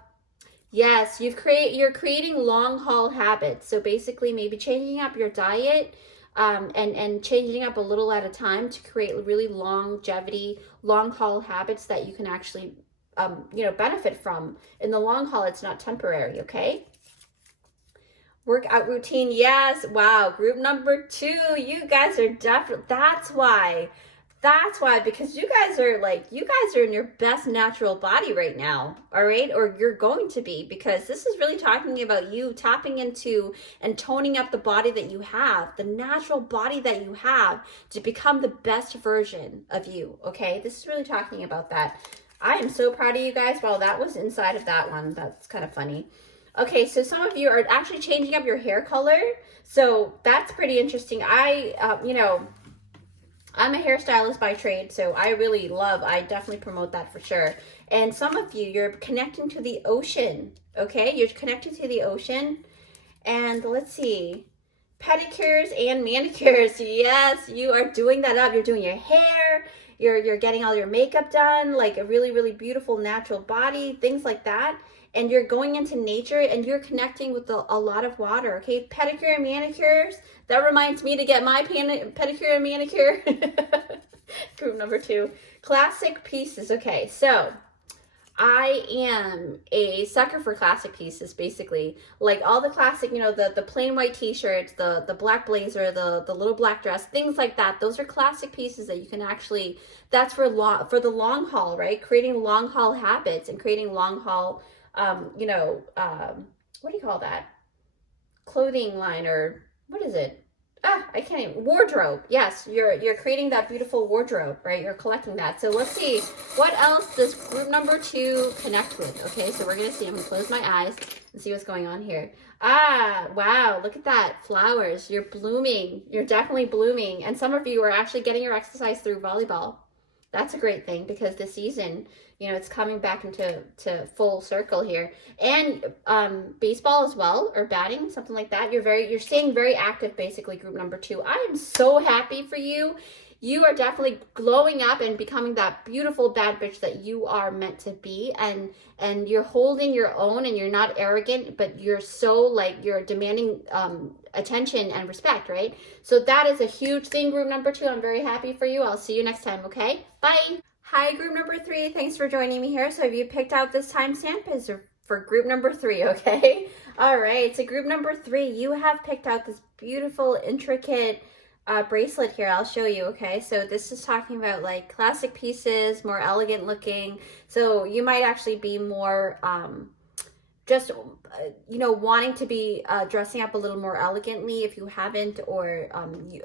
yes, you're creating long haul habits. So basically maybe changing up your diet and changing up a little at a time to create really longevity, long haul habits that you can actually benefit from in the long haul. It's not temporary, okay? Workout routine, yes. Wow, group number 2, you guys are definitely, that's why, because you guys are in your best natural body right now, all right? Or you're going to be, because this is really talking about you tapping into and toning up the body that you have, the natural body that you have to become the best version of you, okay? This is really talking about that. I am so proud of you guys. Well, that was inside of that one. That's kind of funny. Okay, so some of you are actually changing up your hair color. So that's pretty interesting. I'm a hairstylist by trade, so I definitely promote that for sure. And some of you, you're connecting to the ocean, okay? You're connected to the ocean. And let's see, pedicures and manicures. Yes, you are doing that up. You're doing your hair. You're getting all your makeup done, like a really, really beautiful natural body, things like that. And you're going into nature and you're connecting with a lot of water, okay? Pedicure and manicures. That reminds me to get my pedicure and manicure. Group number 2. Classic pieces. Okay, so I am a sucker for classic pieces, basically. Like all the classic, the plain white t-shirts, the black blazer, the little black dress, things like that. Those are classic pieces that you can actually, that's for the long haul, right? Creating long haul habits and creating long haul, what do you call that? Clothing line, or what is it? I can't even, wardrobe. Yes, you're creating that beautiful wardrobe, right? You're collecting that. So let's see, what else does group number 2 connect with? Okay, so we're gonna see, I'm gonna close my eyes and see what's going on here. Wow, look at that, flowers. You're blooming, you're definitely blooming. And some of you are actually getting your exercise through volleyball. That's a great thing, because this season, it's coming back into full circle here. And baseball as well, or batting, something like that. You're staying very active, basically, group number 2. I am so happy for you. You are definitely glowing up and becoming that beautiful bad bitch that you are meant to be. And you're holding your own, and you're not arrogant, but you're so, you're demanding attention and respect, right? So that is a huge thing, group number 2. I'm very happy for you. I'll see you next time, okay? Bye. Hi, group number 3. Thanks for joining me here. So have you picked out this timestamp? Is for group number 3, okay? All right, so group number 3, you have picked out this beautiful, intricate bracelet here. I'll show you, okay? So this is talking about classic pieces, more elegant looking. So you might actually be more just wanting to be dressing up a little more elegantly if you haven't, or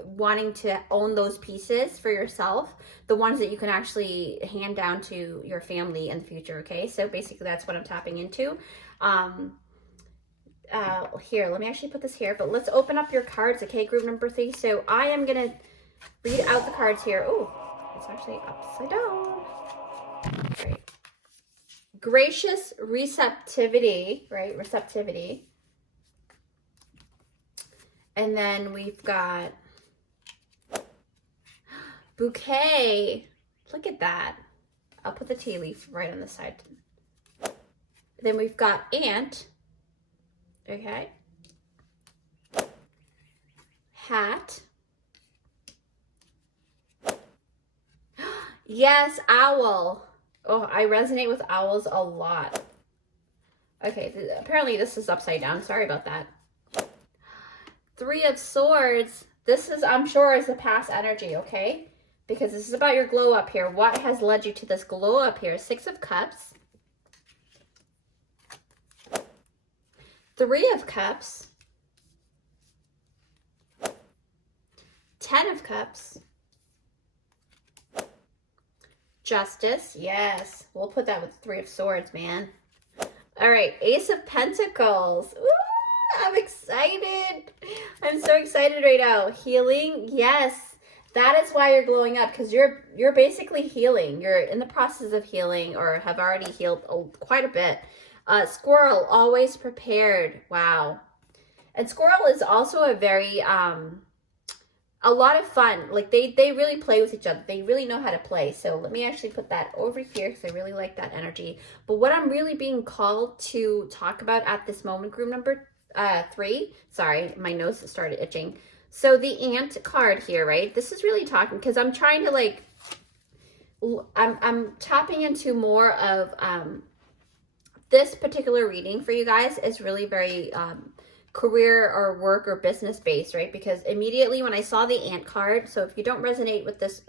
wanting to own those pieces for yourself, the ones that you can actually hand down to your family in the future, okay? So basically that's what I'm tapping into. Here, let me actually put this here, but let's open up your cards, okay, group number 3. So I am gonna read out the cards here. Oh, it's actually upside down. Great. Gracious receptivity, right? Receptivity. And then we've got bouquet. Look at that. I'll put the tea leaf right on the side. Then we've got ant. Okay. Hat. Yes, owl. Oh, I resonate with owls a lot. Okay, apparently this is upside down. Sorry about that. 3 of Swords. This is, I'm sure, is the past energy, okay? Because this is about your glow up here. What has led you to this glow up here? 6 of Cups. 3 of Cups. Cups. Justice, yes. We'll put that with Three of Swords, man. All right, Ace of Pentacles. Ooh, I'm excited. I'm so excited right now. Healing, yes. That is why you're glowing up, because you're basically healing. You're in the process of healing or have already healed quite a bit. Squirrel, always prepared. Wow. And squirrel is also a very... a lot of fun. Like they really play with each other. They really know how to play. So let me actually put that over here because I really like that energy. But what I'm really being called to talk about at this moment, group number 3. Sorry, my nose started itching. So the ant card here, right? This is really talking because I'm trying to like, I'm tapping into more of this particular reading for you guys is really very career or work or business based, right? Because immediately when I saw the ant card, so if you don't resonate with this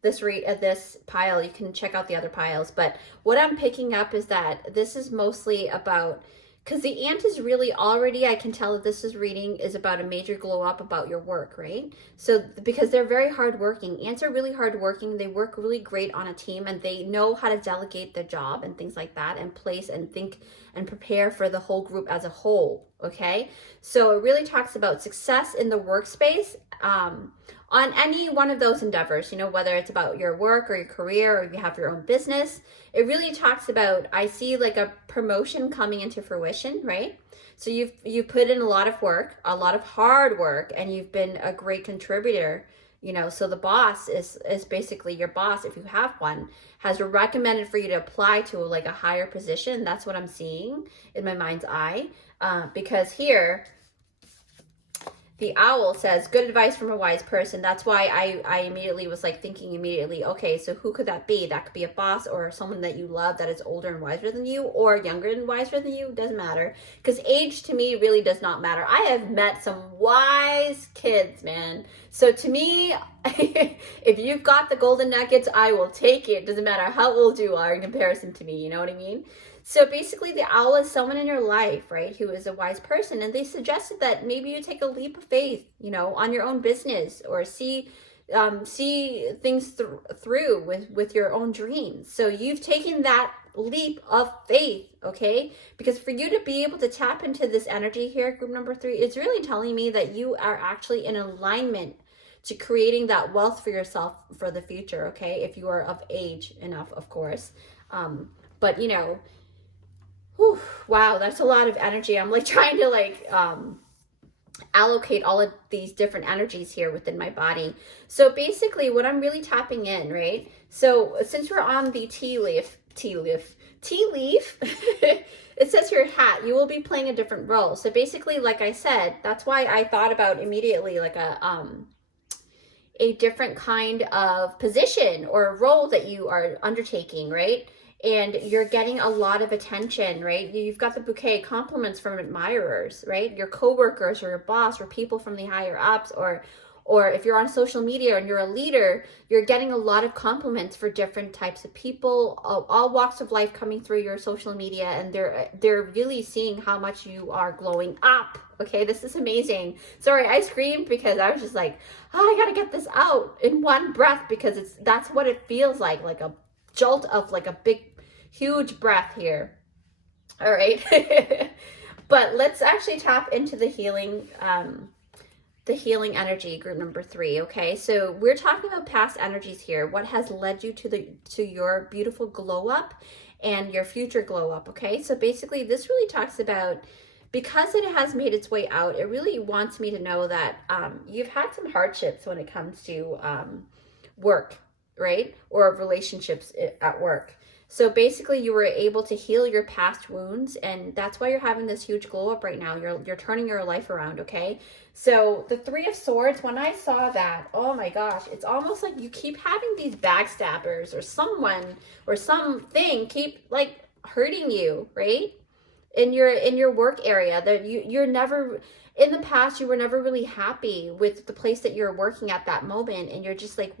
this pile, you can check out the other piles. But what I'm picking up is that this is mostly about, because the ant is really already, I can tell that this is reading is about a major glow up about your work, right? So because they're very hardworking. Ants are really hardworking. They work really great on a team and they know how to delegate their job and things like that and place and think and prepare for the whole group as a whole, okay? So it really talks about success in the workspace on any one of those endeavors, you know, whether it's about your work or your career or if you have your own business. It really talks about, I see like a promotion coming into fruition, right? So you've put in a lot of work, a lot of hard work, and you've been a great contributor, you know. So the boss is basically your boss, if you have one, has recommended for you to apply to like a higher position. That's what I'm seeing in my mind's eye, because here the owl says, good advice from a wise person. That's why I immediately was like thinking immediately, okay, so who could that be? That could be a boss or someone that you love that is older and wiser than you, or younger and wiser than you. Doesn't matter, because age to me really does not matter. I have met some wise kids, man. So to me, if you've got the golden nuggets, I will take it. Doesn't matter how old you are in comparison to me, you know what I mean? So basically the owl is someone in your life, right, who is a wise person. And they suggested that maybe you take a leap of faith, you know, on your own business, or see things through with your own dreams. So you've taken that leap of faith, okay? Because for you to be able to tap into this energy here, group number 3, it's really telling me that you are actually in alignment to creating that wealth for yourself for the future, okay? If you are of age enough, of course. But, you know, whew, wow, that's a lot of energy. I'm like trying to like allocate all of these different energies here within my body. So basically what I'm really tapping in, right? So since we're on the tea leaf, it says here hat, you will be playing a different role. So basically, like I said, that's why I thought about immediately like a different kind of position or role that you are undertaking, right? And you're getting a lot of attention, right? You've got the bouquet, compliments from admirers, right? Your coworkers or your boss or people from the higher ups, or if you're on social media and you're a leader, you're getting a lot of compliments for different types of people, all walks of life coming through your social media, and they're really seeing how much you are glowing up. Okay, this is amazing. Sorry, I screamed because I was just like, oh, I gotta get this out in one breath, because that's what it feels like a jolt of like a big huge breath here. All right. But let's actually tap into the healing energy, group number 3. Okay, so we're talking about past energies here, what has led you to your beautiful glow up and your future glow up. Okay, so basically this really talks about, because it has made its way out, it really wants me to know that you've had some hardships when it comes to work, right, or relationships at work. So basically you were able to heal your past wounds, and that's why you're having this huge glow up right now. You're turning your life around, okay? So the 3 of Swords, when I saw that, oh my gosh, it's almost like you keep having these backstabbers or someone or something keep like hurting you, right? In your work area, that you're never, in the past you were never really happy with the place that you're working at that moment, and you're just like,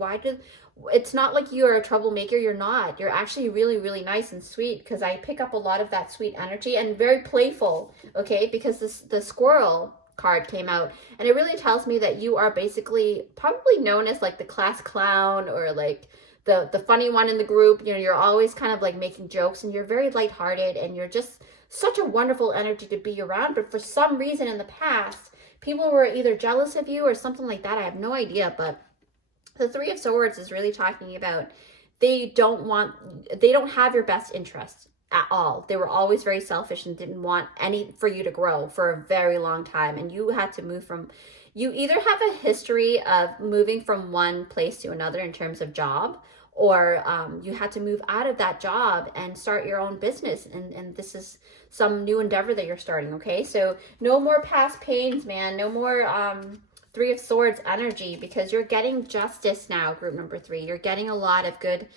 it's not like you're a troublemaker. You're not. You're actually really, really nice and sweet, because I pick up a lot of that sweet energy, and very playful, okay? Because the squirrel card came out, and it really tells me that you are basically probably known as like the class clown, or like the funny one in the group. You know, you're always kind of like making jokes, and you're very lighthearted, and you're just such a wonderful energy to be around. But for some reason in the past, people were either jealous of you or something like that. I have no idea. But the Three of Swords is really talking about they don't have your best interest at all. They were always very selfish and didn't want any for you to grow for a very long time. And you had to move from, you either have a history of moving from one place to another in terms of job, or you had to move out of that job and start your own business. And this is some new endeavor that you're starting, okay? So no more past pains, man. No more Three of Swords energy, because you're getting justice now, group number 3. You're getting a lot of good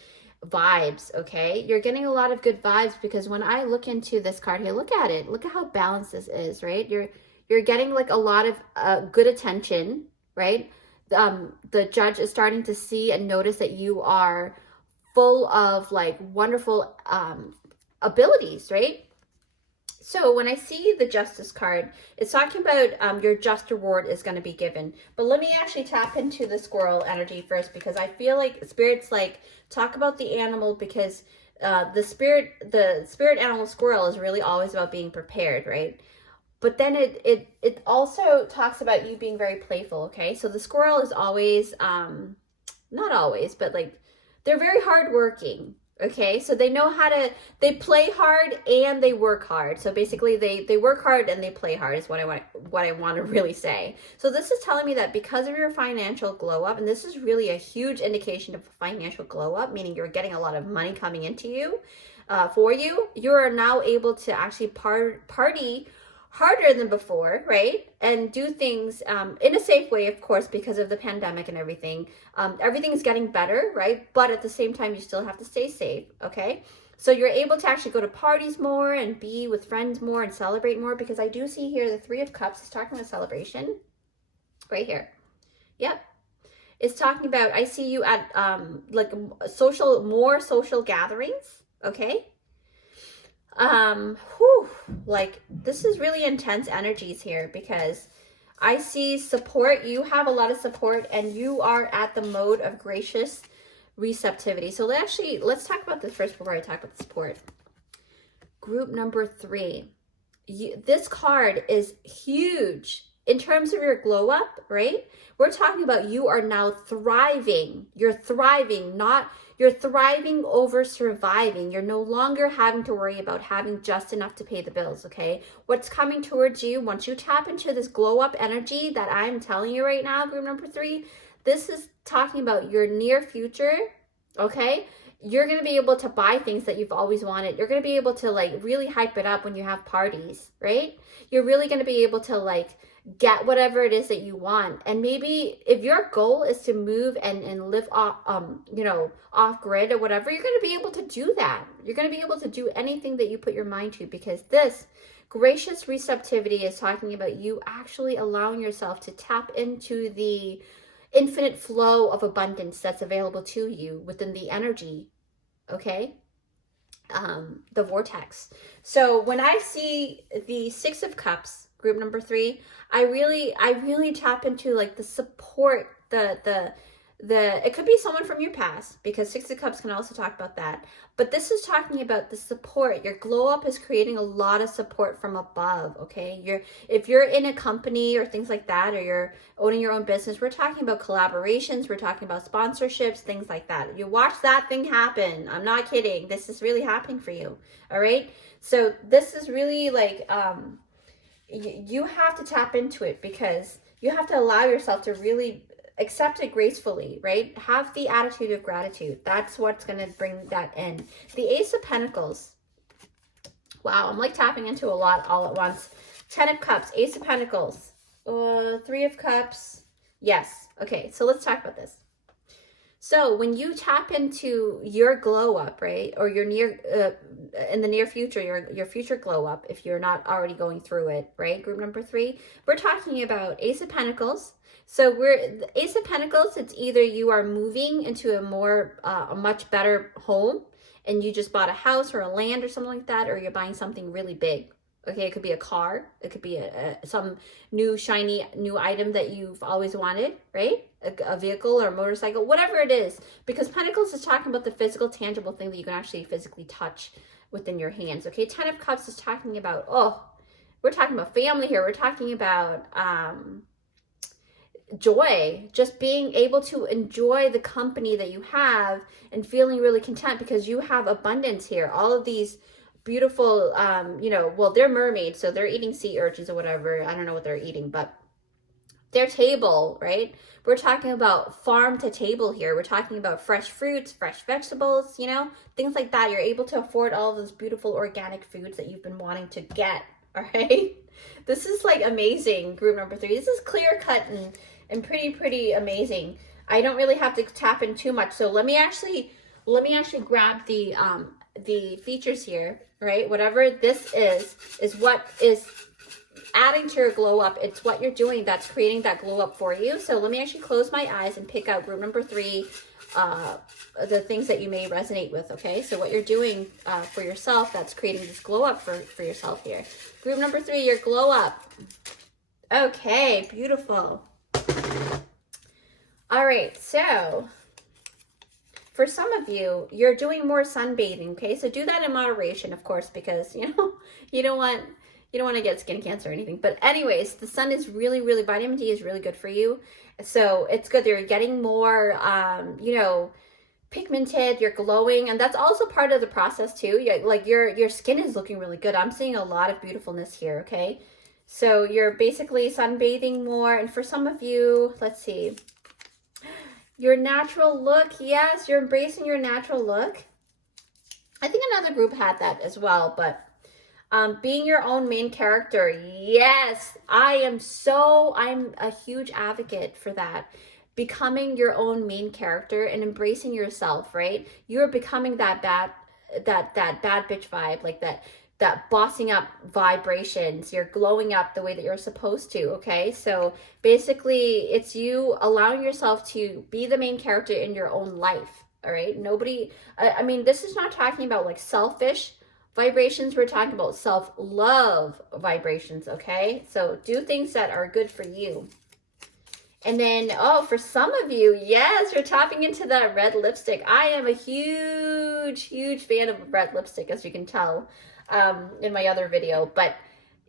vibes, okay? You're getting a lot of good vibes, because when I look into this card here, look at it. Look at how balanced this is, right? You're getting like a lot of good attention, right? The judge is starting to see and notice that you are full of like wonderful abilities, right? So when I see the Justice card, it's talking about your just reward is going to be given. But let me actually tap into the squirrel energy first, because I feel like Spirit's like, talk about the animal, because the spirit animal squirrel is really always about being prepared, right? But then it also talks about you being very playful, okay? So the squirrel is always, not always, but like, they're very hardworking. Okay, so they know how to, they play hard and they work hard. So basically they work hard and they play hard is what I want to really say. So this is telling me that because of your financial glow up, and this is really a huge indication of financial glow up, meaning you're getting a lot of money coming into you, for you, you are now able to actually party harder than before, right? And do things in a safe way, of course, because of the pandemic and everything. Everything's getting better, right? But at the same time, you still have to stay safe, okay? So you're able to actually go to parties more and be with friends more and celebrate more, because I do see here the Three of Cups is talking about celebration right here. Yep. It's talking about, I see you at like more social gatherings, okay? Like this is really intense energies here, because I see support. You have a lot of support, and you are at the mode of gracious receptivity. So let's talk about this first before I talk about the support. Group number 3. This card is huge in terms of your glow up, right? We're talking about you are now thriving. You're thriving, you're thriving over surviving. You're no longer having to worry about having just enough to pay the bills, okay? What's coming towards you, once you tap into this glow up energy that I'm telling you right now, group number 3, this is talking about your near future, okay? You're going to be able to buy things that you've always wanted. You're going to be able to like really hype it up when you have parties, right? You're really going to be able to like get whatever it is that you want. And maybe if your goal is to move and live off, off grid or whatever, you're going to be able to do that. You're going to be able to do anything that you put your mind to, because this gracious receptivity is talking about you actually allowing yourself to tap into the infinite flow of abundance that's available to you within the energy, okay? The vortex. So when I see the Six of Cups, group number 3, I really tap into like the support, it could be someone from your past, because Six of Cups can also talk about that. But this is talking about the support. Your glow up is creating a lot of support from above, okay? If you're in a company or things like that, or you're owning your own business, we're talking about collaborations, we're talking about sponsorships, things like that. You watch that thing happen. I'm not kidding. This is really happening for you, all right? So this is really like, you have to tap into it, because you have to allow yourself to really accept it gracefully, right? Have the attitude of gratitude. That's what's going to bring that in. The Ace of Pentacles. Wow, I'm like tapping into a lot all at once. 10 of Cups, Ace of Pentacles, 3 of Cups. Yes. Okay, so let's talk about this. So when you tap into your glow up, right, or your in the near future, your future glow up, if you're not already going through it, right, group number 3, we're talking about Ace of Pentacles. So the Ace of Pentacles, it's either you are moving into a much better home, and you just bought a house or a land or something like that, or you're buying something really big, Okay, it could be a car. It could be some new shiny new item that you've always wanted, right? A vehicle or a motorcycle, whatever it is. Because Pentacles is talking about the physical, tangible thing that you can actually physically touch within your hands. Okay, Ten of Cups is talking about, oh, we're talking about family here. We're talking about joy, just being able to enjoy the company that you have and feeling really content because you have abundance here. All of these beautiful, you know, well, they're mermaids, so they're eating sea urchins or whatever. I don't know what they're eating, but their table, right? We're talking about farm to table here. We're talking about fresh fruits, fresh vegetables, you know, things like that. You're able to afford all of those beautiful organic foods that you've been wanting to get, all right? This is like amazing, group number 3. This is clear cut and pretty amazing. I don't really have to tap in too much. So let me actually grab the features here, right? Whatever this is what is adding to your glow up. It's what you're doing that's creating that glow up for you. So let me actually close my eyes and pick out group number 3, the things that you may resonate with, okay? So what you're doing for yourself that's creating this glow up for yourself here. Group number 3, your glow up. Okay, beautiful. All right, so for some of you, you're doing more sunbathing, okay? So do that in moderation, of course, because, you know, you don't want to get skin cancer or anything. But anyways, the sun is really, vitamin D is really good for you. So it's good that you're getting more, you know, pigmented, you're glowing, and that's also part of the process too. Like your skin is looking really good. I'm seeing a lot of beautifulness here, okay? So you're basically sunbathing more. And for some of you, let's see, your natural look. Yes, you're embracing your natural look. I think another group had that as well, but being your own main character. Yes, I'm a huge advocate for that. Becoming your own main character and embracing yourself, right? You're becoming that bad bitch vibe, like that bossing up vibrations. You're glowing up the way that you're supposed to, okay? So basically it's you allowing yourself to be the main character in your own life, all right? Nobody, I mean, this is not talking about like selfish vibrations. We're talking about self-love vibrations, okay? So do things that are good for you. And then, oh, for some of you, yes, you're tapping into that red lipstick. I am a huge fan of red lipstick, as you can tell in my other video. But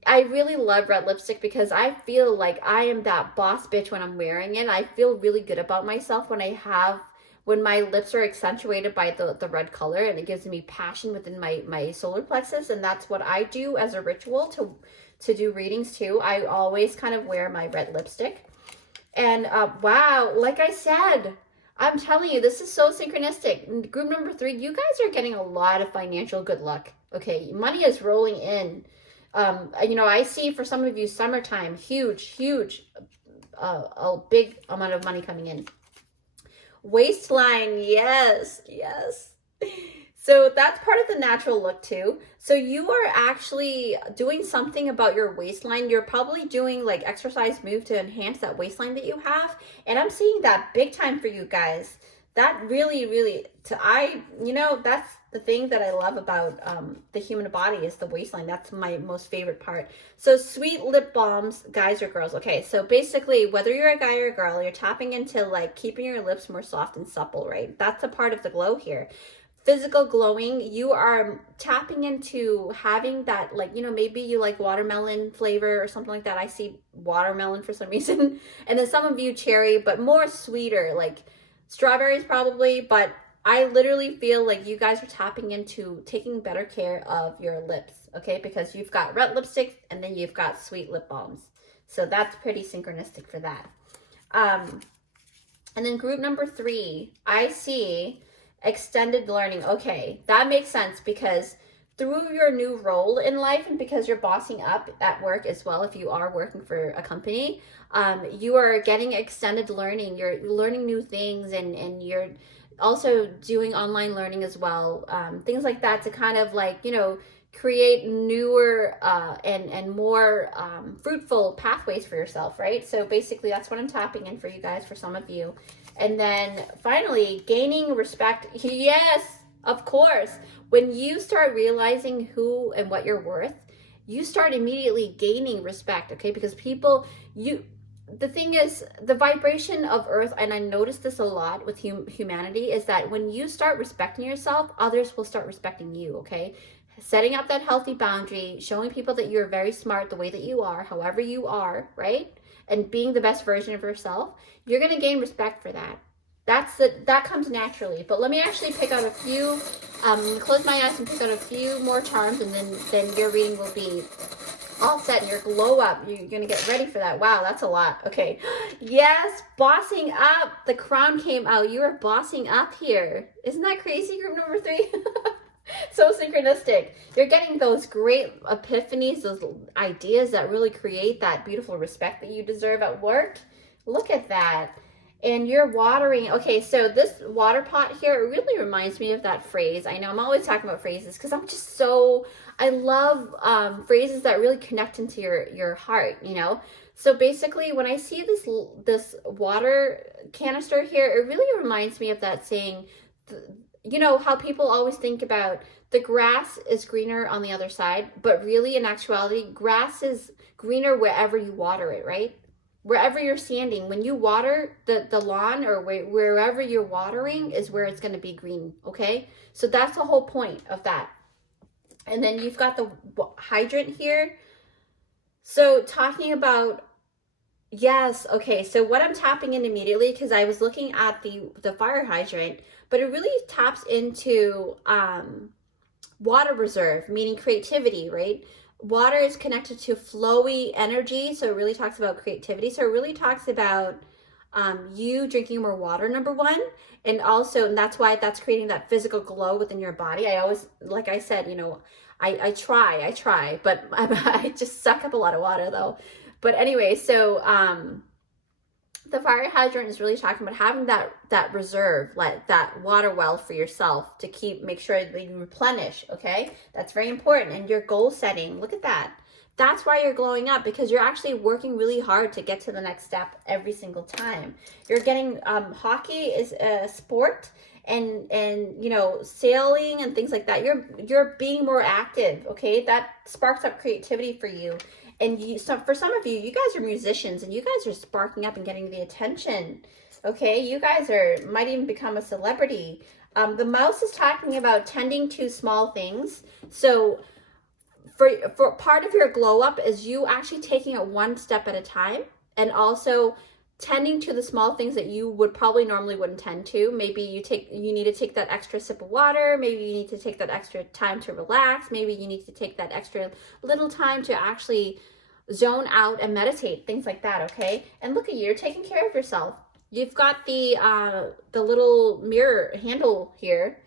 I really love red lipstick because I feel like I am that boss bitch when I'm wearing it. I feel really good about myself when my lips are accentuated by the red color, and it gives me passion within my solar plexus. And that's what I do as a ritual to do readings too. I always kind of wear my red lipstick. And wow, like I said, I'm telling you, this is so synchronistic. Group number 3, you guys are getting a lot of financial good luck. Okay, money is rolling in. You know, I see for some of you summertime, huge, a big amount of money coming in. Waistline, yes. So that's part of the natural look too. So you are actually doing something about your waistline. You're probably doing like exercise move to enhance that waistline that you have. And I'm seeing that big time for you guys. That really, you know, that's the thing that I love about the human body is the waistline. That's my most favorite part. So sweet lip balms, guys or girls. Okay, so basically whether you're a guy or a girl, you're tapping into like keeping your lips more soft and supple, right? That's a part of the glow here. Physical glowing, you are tapping into having that, like, you know, maybe you like watermelon flavor or something like that. I see watermelon for some reason. And then some of you cherry, but more sweeter, like strawberries probably. But I literally feel like you guys are tapping into taking better care of your lips, okay? Because you've got red lipstick and then you've got sweet lip balms. So that's pretty synchronistic for that. And then group number 3, I see extended learning. Okay, that makes sense because through your new role in life and because you're bossing up at work as well, if you are working for a company, you are getting extended learning. You're learning new things and you're also doing online learning as well. Things like that to kind of like, you know, create newer and more fruitful pathways for yourself, right? So basically that's what I'm tapping in for you guys, for some of you. And then finally, gaining respect. Yes, of course. When you start realizing who and what you're worth, you start immediately gaining respect, okay? Because people, the thing is, the vibration of Earth, and I noticed this a lot with humanity, is that when you start respecting yourself, others will start respecting you, okay? Setting up that healthy boundary, showing people that you're very smart the way that you are, however you are, right? And being the best version of yourself, you're going to gain respect for that. That comes naturally. But let me actually pick out a few, close my eyes and pick out a few more charms, and then your reading will be all set and your glow up. You're going to get ready for that. Wow, that's a lot. Okay. Yes, bossing up. The crown came out. You are bossing up here. Isn't that crazy, group number 3? So synchronistic. You're getting those great epiphanies, those ideas that really create that beautiful respect that you deserve at work. Look at that. And you're watering. Okay, so this water pot here, it really reminds me of that phrase. I know I'm always talking about phrases because I'm just so, I love phrases that really connect into your heart, you know? So basically, when I see this water canister here, it really reminds me of that saying, you know, how people always think about the grass is greener on the other side, but really in actuality, grass is greener wherever you water it, right? Wherever you're standing, when you water the lawn or wherever you're watering is where it's going to be green, okay? So that's the whole point of that. And then you've got the hydrant here. So talking about, yes, okay, so what I'm tapping in immediately, because I was looking at the fire hydrant, but it really taps into water reserve, meaning creativity, right? Water is connected to flowy energy, so it really talks about creativity. So it really talks about you drinking more water, number one, and also, and that's why that's creating that physical glow within your body. I always, like I said, you know, I try, but I just suck up a lot of water though. But anyway, so the fire hydrant is really talking about having that reserve, like that water well for yourself to make sure that you replenish, okay? That's very important. And your goal setting, look at that. That's why you're glowing up, because you're actually working really hard to get to the next step every single time. You're getting, hockey is a sport, and you know, sailing and things like that. You're being more active, okay? That sparks up creativity for you. And for some of you, you guys are musicians, and you guys are sparking up and getting the attention. Okay, you guys might even become a celebrity. The mouse is talking about tending to small things. So for part of your glow up is you actually taking it one step at a time, and also tending to the small things that you would probably normally wouldn't tend to. Maybe you need to take that extra sip of water. Maybe you need to take that extra time to relax. Maybe you need to take that extra little time to actually zone out and meditate, things like that, okay? And look at you, you're taking care of yourself. You've got the little mirror handle here,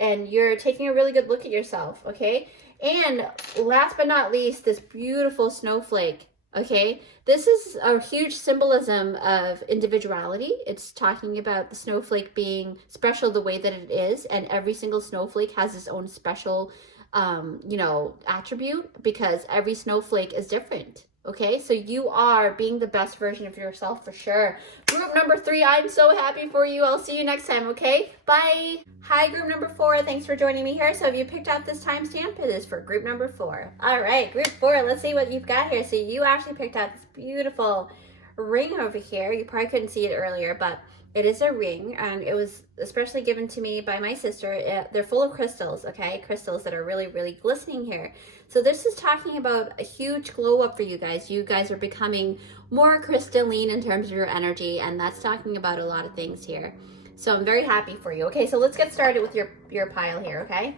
and you're taking a really good look at yourself, okay? And last but not least, this beautiful snowflake. Okay, this is a huge symbolism of individuality. It's talking about the snowflake being special the way that it is, and every single snowflake has its own special, you know, attribute, because every snowflake is different. Okay, so you are being the best version of yourself for sure. Group number 3, I'm so happy for you. I'll see you next time, okay? Bye. Hi, group number 4. Thanks for joining me here. So if you picked out this timestamp, it is for group number 4. All right, group 4, let's see what you've got here. So you actually picked out this beautiful ring over here. You probably couldn't see it earlier, but it is a ring, and it was especially given to me by my sister. They're full of crystals, okay? Crystals that are really, really glistening here. So this is talking about a huge glow up for you guys. You guys are becoming more crystalline in terms of your energy, and that's talking about a lot of things here. So I'm very happy for you. Okay, so let's get started with your pile here, okay?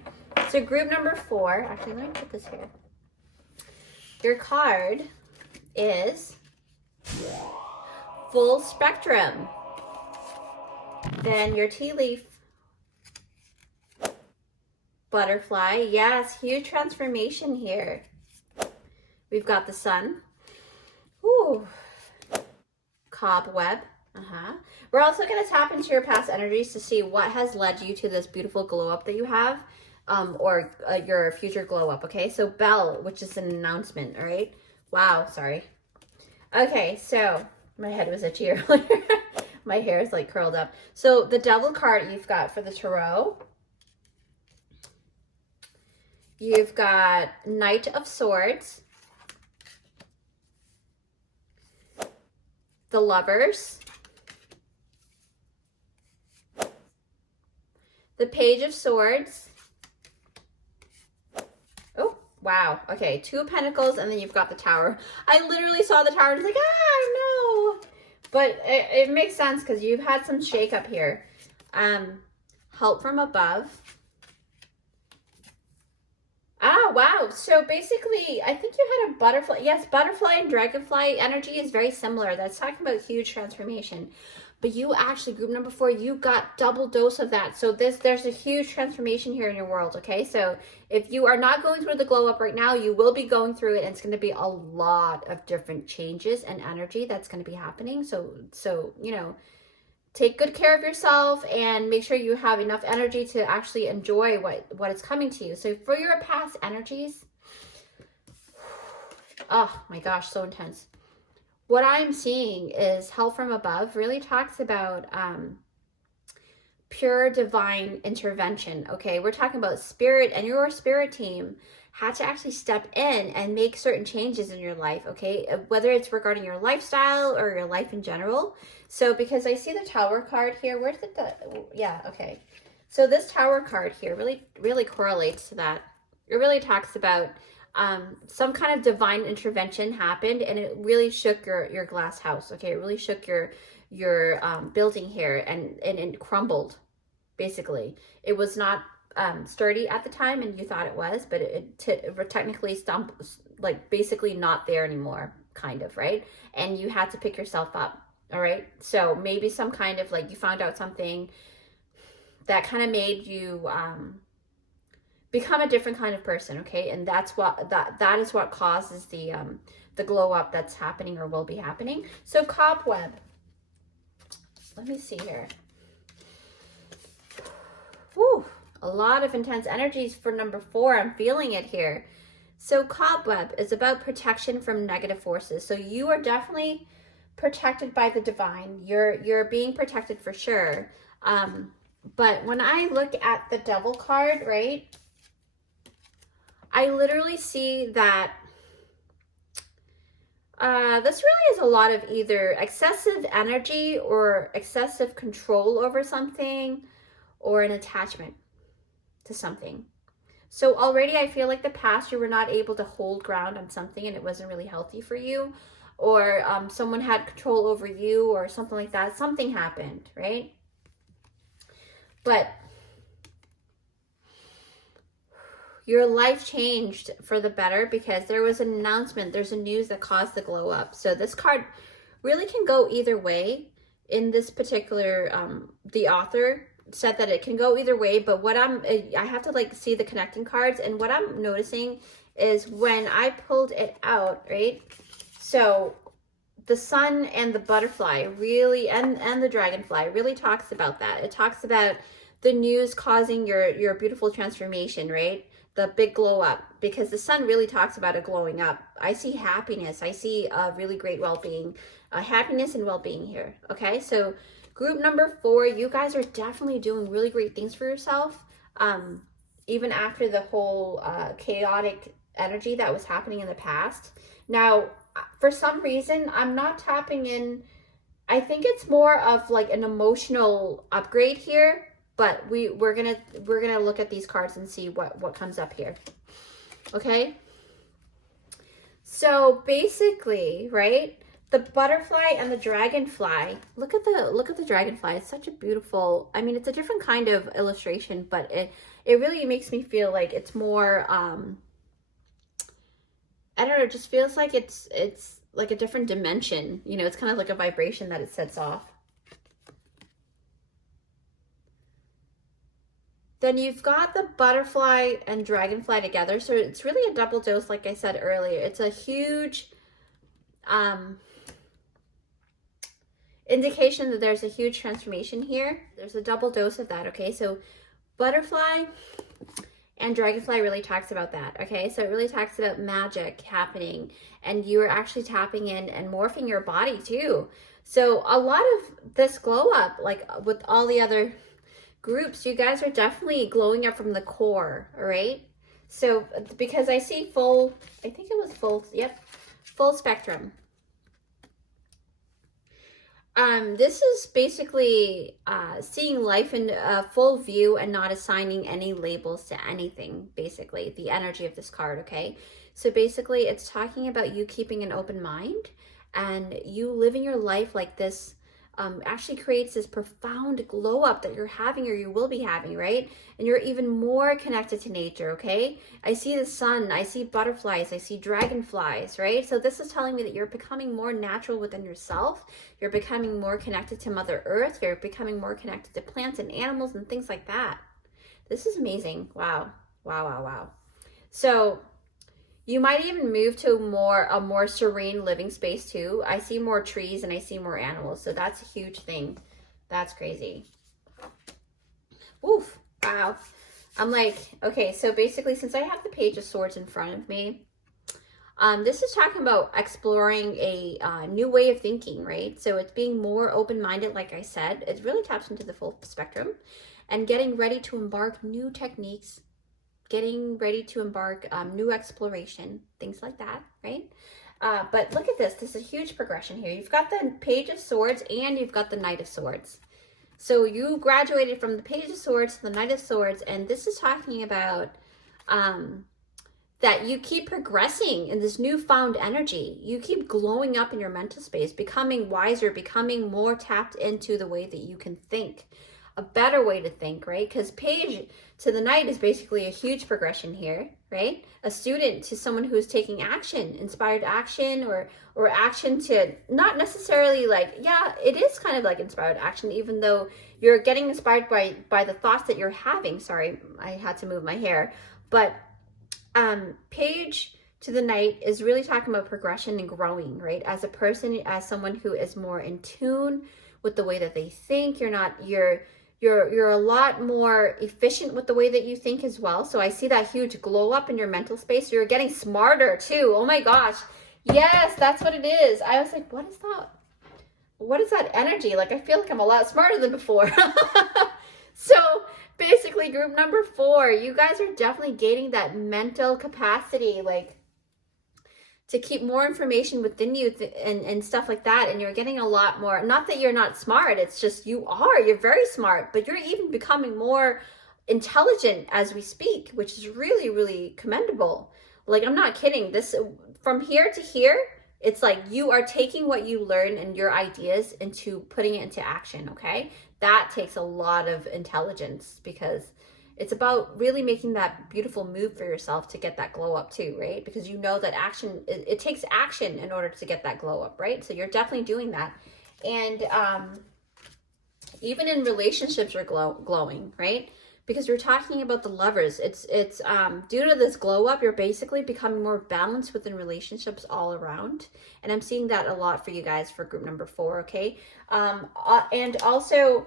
So group number 4, actually let me put this here. Your card is full spectrum. Then your tea leaf, butterfly. Yes, huge transformation here. We've got the sun. Ooh. Cobweb. We're also going to tap into your past energies to see what has led you to this beautiful glow up that you have, or your future glow up. Okay, so bell, which is an announcement. All right. Wow, sorry. Okay, so my head was itchy earlier. My hair is like curled up. So the devil card you've got for the tarot. You've got Knight of Swords, the Lovers, the Page of Swords. Oh, wow. Okay, Two of Pentacles, and then you've got the Tower. I literally saw the Tower and was like, ah, no. But it makes sense because you've had some shakeup here. Help from above. Ah, wow. So basically, I think you had a butterfly. Yes, butterfly and dragonfly energy is very similar. That's talking about huge transformation. But you actually, group number 4, you got double dose of that. So there's a huge transformation here in your world, okay? So if you are not going through the glow up right now, you will be going through it, and it's going to be a lot of different changes and energy that's going to be happening. So you know, take good care of yourself and make sure you have enough energy to actually enjoy what is coming to you. So for your past energies, oh my gosh, so intense. What I'm seeing is help from above really talks about pure divine intervention, okay? We're talking about spirit, and your spirit team had to actually step in and make certain changes in your life, okay? Whether it's regarding your lifestyle or your life in general. So because I see the Tower card here, where did the, yeah, okay. So this Tower card here really correlates to that. It really talks about some kind of divine intervention happened, and it really shook your glass house, okay? It really shook your building here, and it crumbled, basically. It was not sturdy at the time, and you thought it was, but it technically like basically not there anymore, kind of, right? And you had to pick yourself up, all right? So maybe some kind of, like, you found out something that kind of made you become a different kind of person, okay? And that's what that is what causes the glow up that's happening or will be happening. So cobweb. Let me see here. Whew, a lot of intense energies for number 4. I'm feeling it here. So cobweb is about protection from negative forces. So you are definitely protected by the divine. You're being protected for sure. But when I look at the Devil card, right, I literally see that this really is a lot of either excessive energy or excessive control over something, or an attachment to something. So already I feel like the past, you were not able to hold ground on something, and it wasn't really healthy for you, or someone had control over you or something like that. Something happened, right? But your life changed for the better because there was an announcement. There's a news that caused the glow up. So this card really can go either way. In this particular, the author said that it can go either way, but what I have to like see the connecting cards, and what I'm noticing is when I pulled it out, right? So the sun and the butterfly really, and the dragonfly really talks about that. It talks about the news causing your beautiful transformation, right? The big glow up, because the sun really talks about it glowing up. I see happiness. I see really great well-being, happiness and well-being here. Okay, so group number 4, you guys are definitely doing really great things for yourself, even after the whole chaotic energy that was happening in the past. Now, for some reason, I'm not tapping in. I think it's more of like an emotional upgrade here. But we're gonna look at these cards and see what comes up here. Okay. So basically, right, the butterfly and the dragonfly. Look at the dragonfly. It's such a beautiful. I mean, it's a different kind of illustration, but it really makes me feel like it's more. I don't know. It just feels like it's like a different dimension. You know, it's kind of like a vibration that it sets off. Then you've got the butterfly and dragonfly together. So it's really a double dose, like I said earlier. It's a huge indication that there's a huge transformation here. There's a double dose of that, okay? So butterfly and dragonfly really talks about that, okay? So it really talks about magic happening, and you are actually tapping in and morphing your body too. So a lot of this glow up, like with all the other groups, you guys are definitely glowing up from the core, all right? So because I see full, I think it was full, yep, full spectrum. This is basically seeing life in a full view and not assigning any labels to anything, basically, the energy of this card, okay? So basically, it's talking about you keeping an open mind and you living your life like this actually creates this profound glow up that you're having or you will be having, right? And you're even more connected to nature, okay? I see the sun, I see butterflies, I see dragonflies, right? So this is telling me that you're becoming more natural within yourself. You're becoming more connected to Mother Earth. You're becoming more connected to plants and animals and things like that. This is amazing. Wow. Wow, wow, wow. So you might even move to a more serene living space too. I see more trees and I see more animals. So that's a huge thing. That's crazy. Oof. Wow. I'm like, okay, so basically since I have the Page of Swords in front of me, this is talking about exploring a new way of thinking, right? So it's being more open-minded, like I said. It really taps into the full spectrum and getting ready to embark new techniques, getting ready to embark new exploration, things like that, right? But look at this. This is a huge progression here. You've got the Page of Swords and you've got the Knight of Swords. So you graduated from the Page of Swords to the Knight of Swords, and this is talking about that you keep progressing in this newfound energy. You keep glowing up in your mental space, becoming wiser, becoming more tapped into the way that you can think. A better way to think, right? Because Page to the Knight is basically a huge progression here, right? A student to someone who's taking action, inspired action, or action to not necessarily like, yeah, it is kind of like inspired action, even though you're getting inspired by the thoughts that you're having. Sorry, I had to move my hair. But Page to the Knight is really talking about progression and growing, right? As a person, as someone who is more in tune with the way that they think. You're a lot more efficient with the way that you think as well. So I see that huge glow up in your mental space. You're getting smarter too. Oh my gosh. Yes, that's what it is. I was like, what is that? What is that energy? Like, I feel like I'm a lot smarter than before. So basically, group number 4, you guys are definitely gaining that mental capacity, like to keep more information within you and stuff like that. And you're getting a lot more, not that you're not smart, it's just you're very smart, but you're even becoming more intelligent as we speak, which is really, really commendable. Like, I'm not kidding. This, from here to here, it's like you are taking what you learn and your ideas into putting it into action, okay? That takes a lot of intelligence because it's about really making that beautiful move for yourself to get that glow up too, right? Because you know that action, it takes action in order to get that glow up, right? So you're definitely doing that. And even in relationships, you're glowing, right? Because you're talking about the Lovers. It's due to this glow up, you're basically becoming more balanced within relationships all around. And I'm seeing that a lot for you guys for group number 4, okay? And also,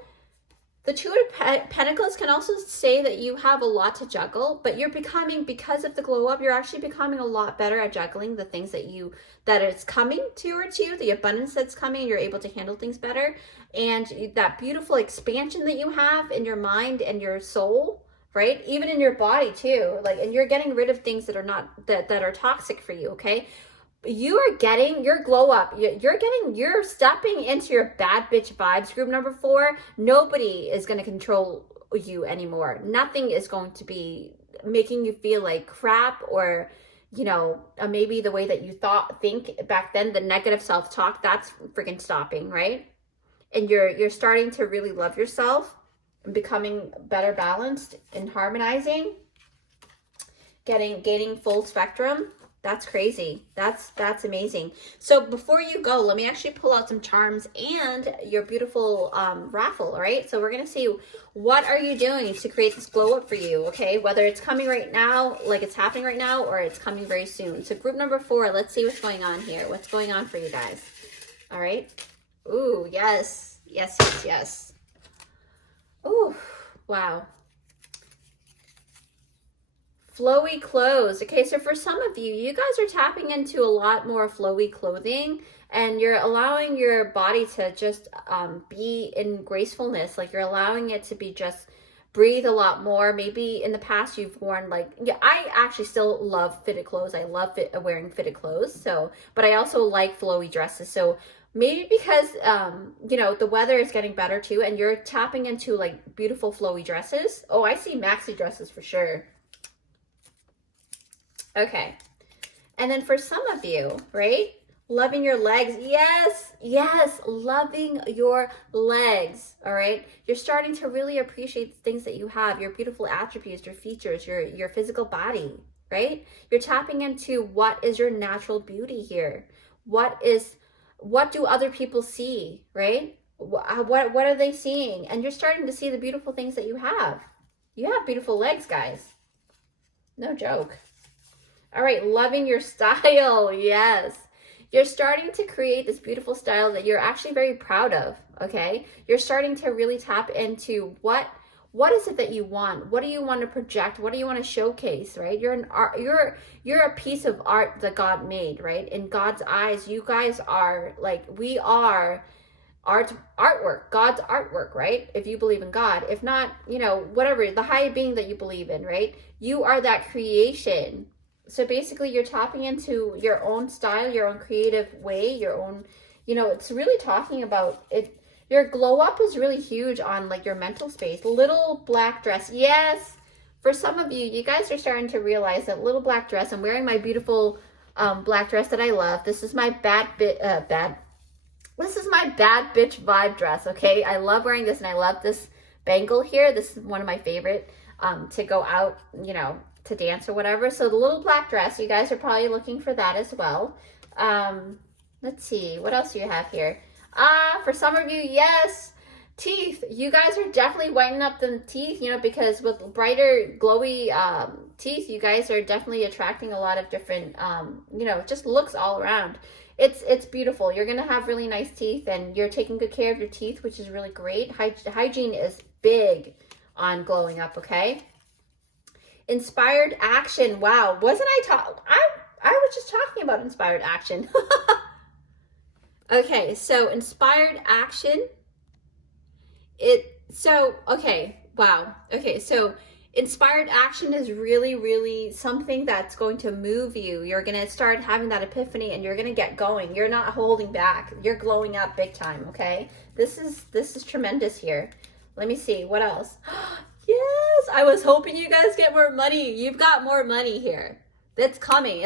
the Two of Pentacles can also say that you have a lot to juggle, but you're becoming, because of the glow up, you're actually becoming a lot better at juggling the things that it's coming towards you, the abundance that's coming. You're able to handle things better, and that beautiful expansion that you have in your mind and your soul, right? Even in your body too. Like, and you're getting rid of things that are not that are toxic for you, okay? You are getting your glow up. You're stepping into your bad bitch vibes, group number 4. Nobody is going to control you anymore. Nothing is going to be making you feel like crap, or, you know, maybe the way that you think back then, the negative self-talk, that's freaking stopping, right? And you're starting to really love yourself and becoming better balanced and harmonizing, gaining full spectrum. That's crazy. That's amazing. So before you go, let me actually pull out some charms and your beautiful raffle, all right? So we're going to see what are you doing to create this glow up for you, okay? Whether it's coming right now, like it's happening right now, or it's coming very soon. So group number 4, let's see what's going on here. What's going on for you guys? All right. Ooh, yes. Yes, yes, yes. Ooh, wow. Flowy clothes. Okay, so for some of you, you guys are tapping into a lot more flowy clothing, and you're allowing your body to just be in gracefulness. Like, you're allowing it to be just breathe a lot more. Maybe in the past you've worn like, yeah, I actually still love fitted clothes. I love wearing fitted clothes. So, but I also like flowy dresses. So maybe because, you know, the weather is getting better too, and you're tapping into like beautiful flowy dresses. Oh, I see maxi dresses for sure. Okay. And then for some of you, right? Loving your legs. Yes, yes, loving your legs. All right. You're starting to really appreciate the things that you have, your beautiful attributes, your features, your physical body, right? You're tapping into what is your natural beauty here. What do other people see, right? What are they seeing? And you're starting to see the beautiful things that you have. You have beautiful legs, guys. No joke. All right, loving your style. Yes. You're starting to create this beautiful style that you're actually very proud of, okay? You're starting to really tap into what is it that you want? What do you want to project? What do you want to showcase, right? You're an art, you're a piece of art that God made, right? In God's eyes, you guys are like, we are artwork, God's artwork, right? If you believe in God. If not, you know, whatever, the high being that you believe in, right? You are that creation. So basically you're tapping into your own style, your own creative way, your own, you know, it's really talking about it. Your glow up is really huge on like your mental space. Little black dress. Yes. For some of you, you guys are starting to realize that little black dress, I'm wearing my beautiful black dress that I love. This is my this is my bad bitch vibe dress. Okay. I love wearing this, and I love this bangle here. This is one of my favorite to go out, you know, to dance or whatever. So the little black dress, you guys are probably looking for that as well. Let's see, what else do you have here? For some of you, yes, teeth. You guys are definitely whitening up the teeth, you know, because with brighter, glowy teeth, you guys are definitely attracting a lot of different, you know, just looks all around. It's beautiful. You're gonna have really nice teeth, and you're taking good care of your teeth, which is really great. Hygiene is big on glowing up, okay? Inspired action. Wow, wasn't I was just talking about inspired action. Okay, so inspired action. Wow. Okay, so inspired action is really, really something that's going to move you. You're going to start having that epiphany, and you're going to get going. You're not holding back. You're glowing up big time, okay? This is tremendous here. Let me see, what else? Yes, I was hoping you guys get more money. You've got more money here. It's coming,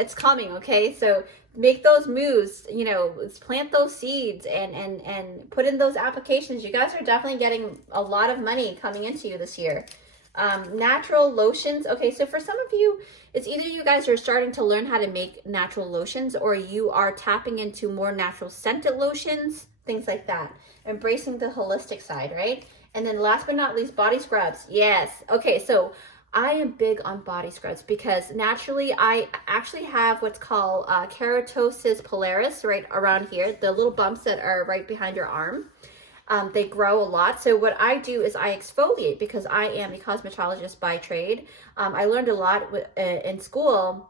okay? So make those moves, you know, plant those seeds and put in those applications. You guys are definitely getting a lot of money coming into you this year. Natural lotions. Okay, so for some of you, it's either you guys are starting to learn how to make natural lotions, or you are tapping into more natural scented lotions, things like that. Embracing the holistic side, right? And then last but not least, body scrubs. Yes. Okay, so I am big on body scrubs because naturally I actually have what's called keratosis pilaris right around here, the little bumps that are right behind your arm. They grow a lot. So what I do is I exfoliate, because I am a cosmetologist by trade. I learned a lot in school,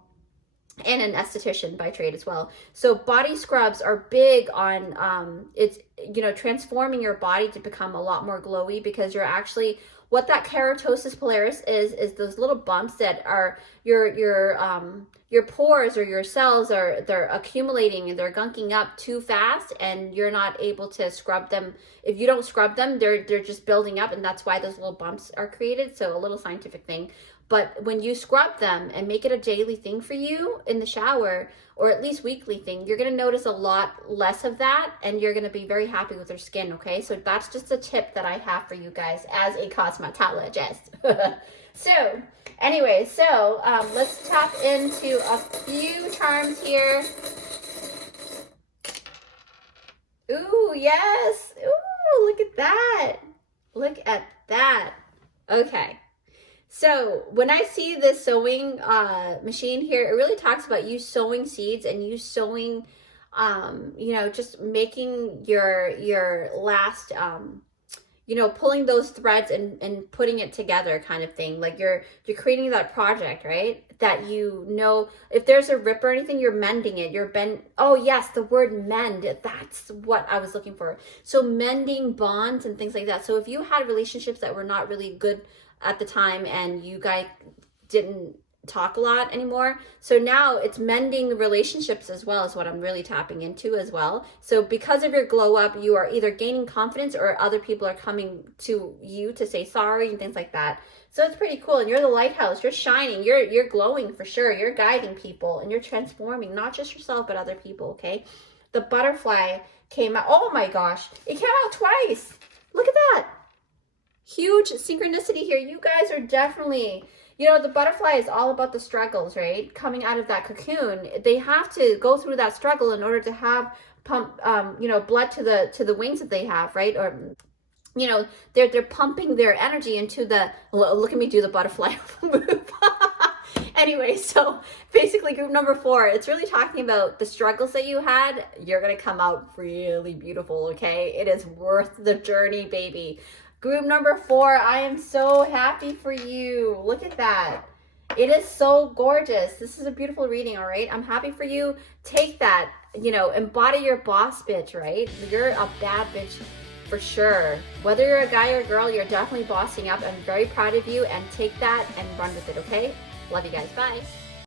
and an esthetician by trade as well. So body scrubs are big on it's, you know, transforming your body to become a lot more glowy, because you're actually, what that keratosis pilaris is those little bumps that are your pores or your cells they're accumulating, and they're gunking up too fast, and you're not able to scrub them. If you don't scrub them, they're just building up, and that's why those little bumps are created. So a little scientific thing. But when you scrub them and make it a daily thing for you in the shower, or at least weekly thing, you're going to notice a lot less of that, and you're going to be very happy with your skin, okay? So that's just a tip that I have for you guys as a cosmetologist. So anyway, let's tap into a few charms here. Ooh, yes. Ooh, look at that. Look at that. Okay. So when I see this sewing machine here, it really talks about you sowing seeds, and you sowing, you know, just making your last, you know, pulling those threads and putting it together kind of thing. Like you're creating that project, right? That, you know, if there's a rip or anything, you're mending it. Oh yes, the word mend, that's what I was looking for. So mending bonds and things like that. So if you had relationships that were not really good, at the time and you guys didn't talk a lot anymore. So now it's mending relationships as well, is what I'm really tapping into as well. So because of your glow up, you are either gaining confidence or other people are coming to you to say sorry and things like that. So it's pretty cool. And you're the lighthouse, you're shining, you're glowing for sure. You're guiding people and you're transforming not just yourself, but other people, okay? The butterfly came out. Oh my gosh, it came out twice. Look at that. Huge synchronicity here. You guys are definitely, you know, the butterfly is all about the struggles, right? Coming out of that cocoon, they have to go through that struggle in order to have pump, you know, blood to the wings that they have, right? Or, you know, they're pumping their energy into the. Look at me do the butterfly move. Anyway, so basically group number 4, it's really talking about the struggles that you had. You're gonna come out really beautiful, okay? It is worth the journey, baby. Group number 4, I am so happy for you. Look at that. It is so gorgeous. This is a beautiful reading, all right? I'm happy for you. Take that, you know, embody your boss bitch, right? You're a bad bitch for sure. Whether you're a guy or a girl, you're definitely bossing up. I'm very proud of you, and take that and run with it, okay? Love you guys. Bye.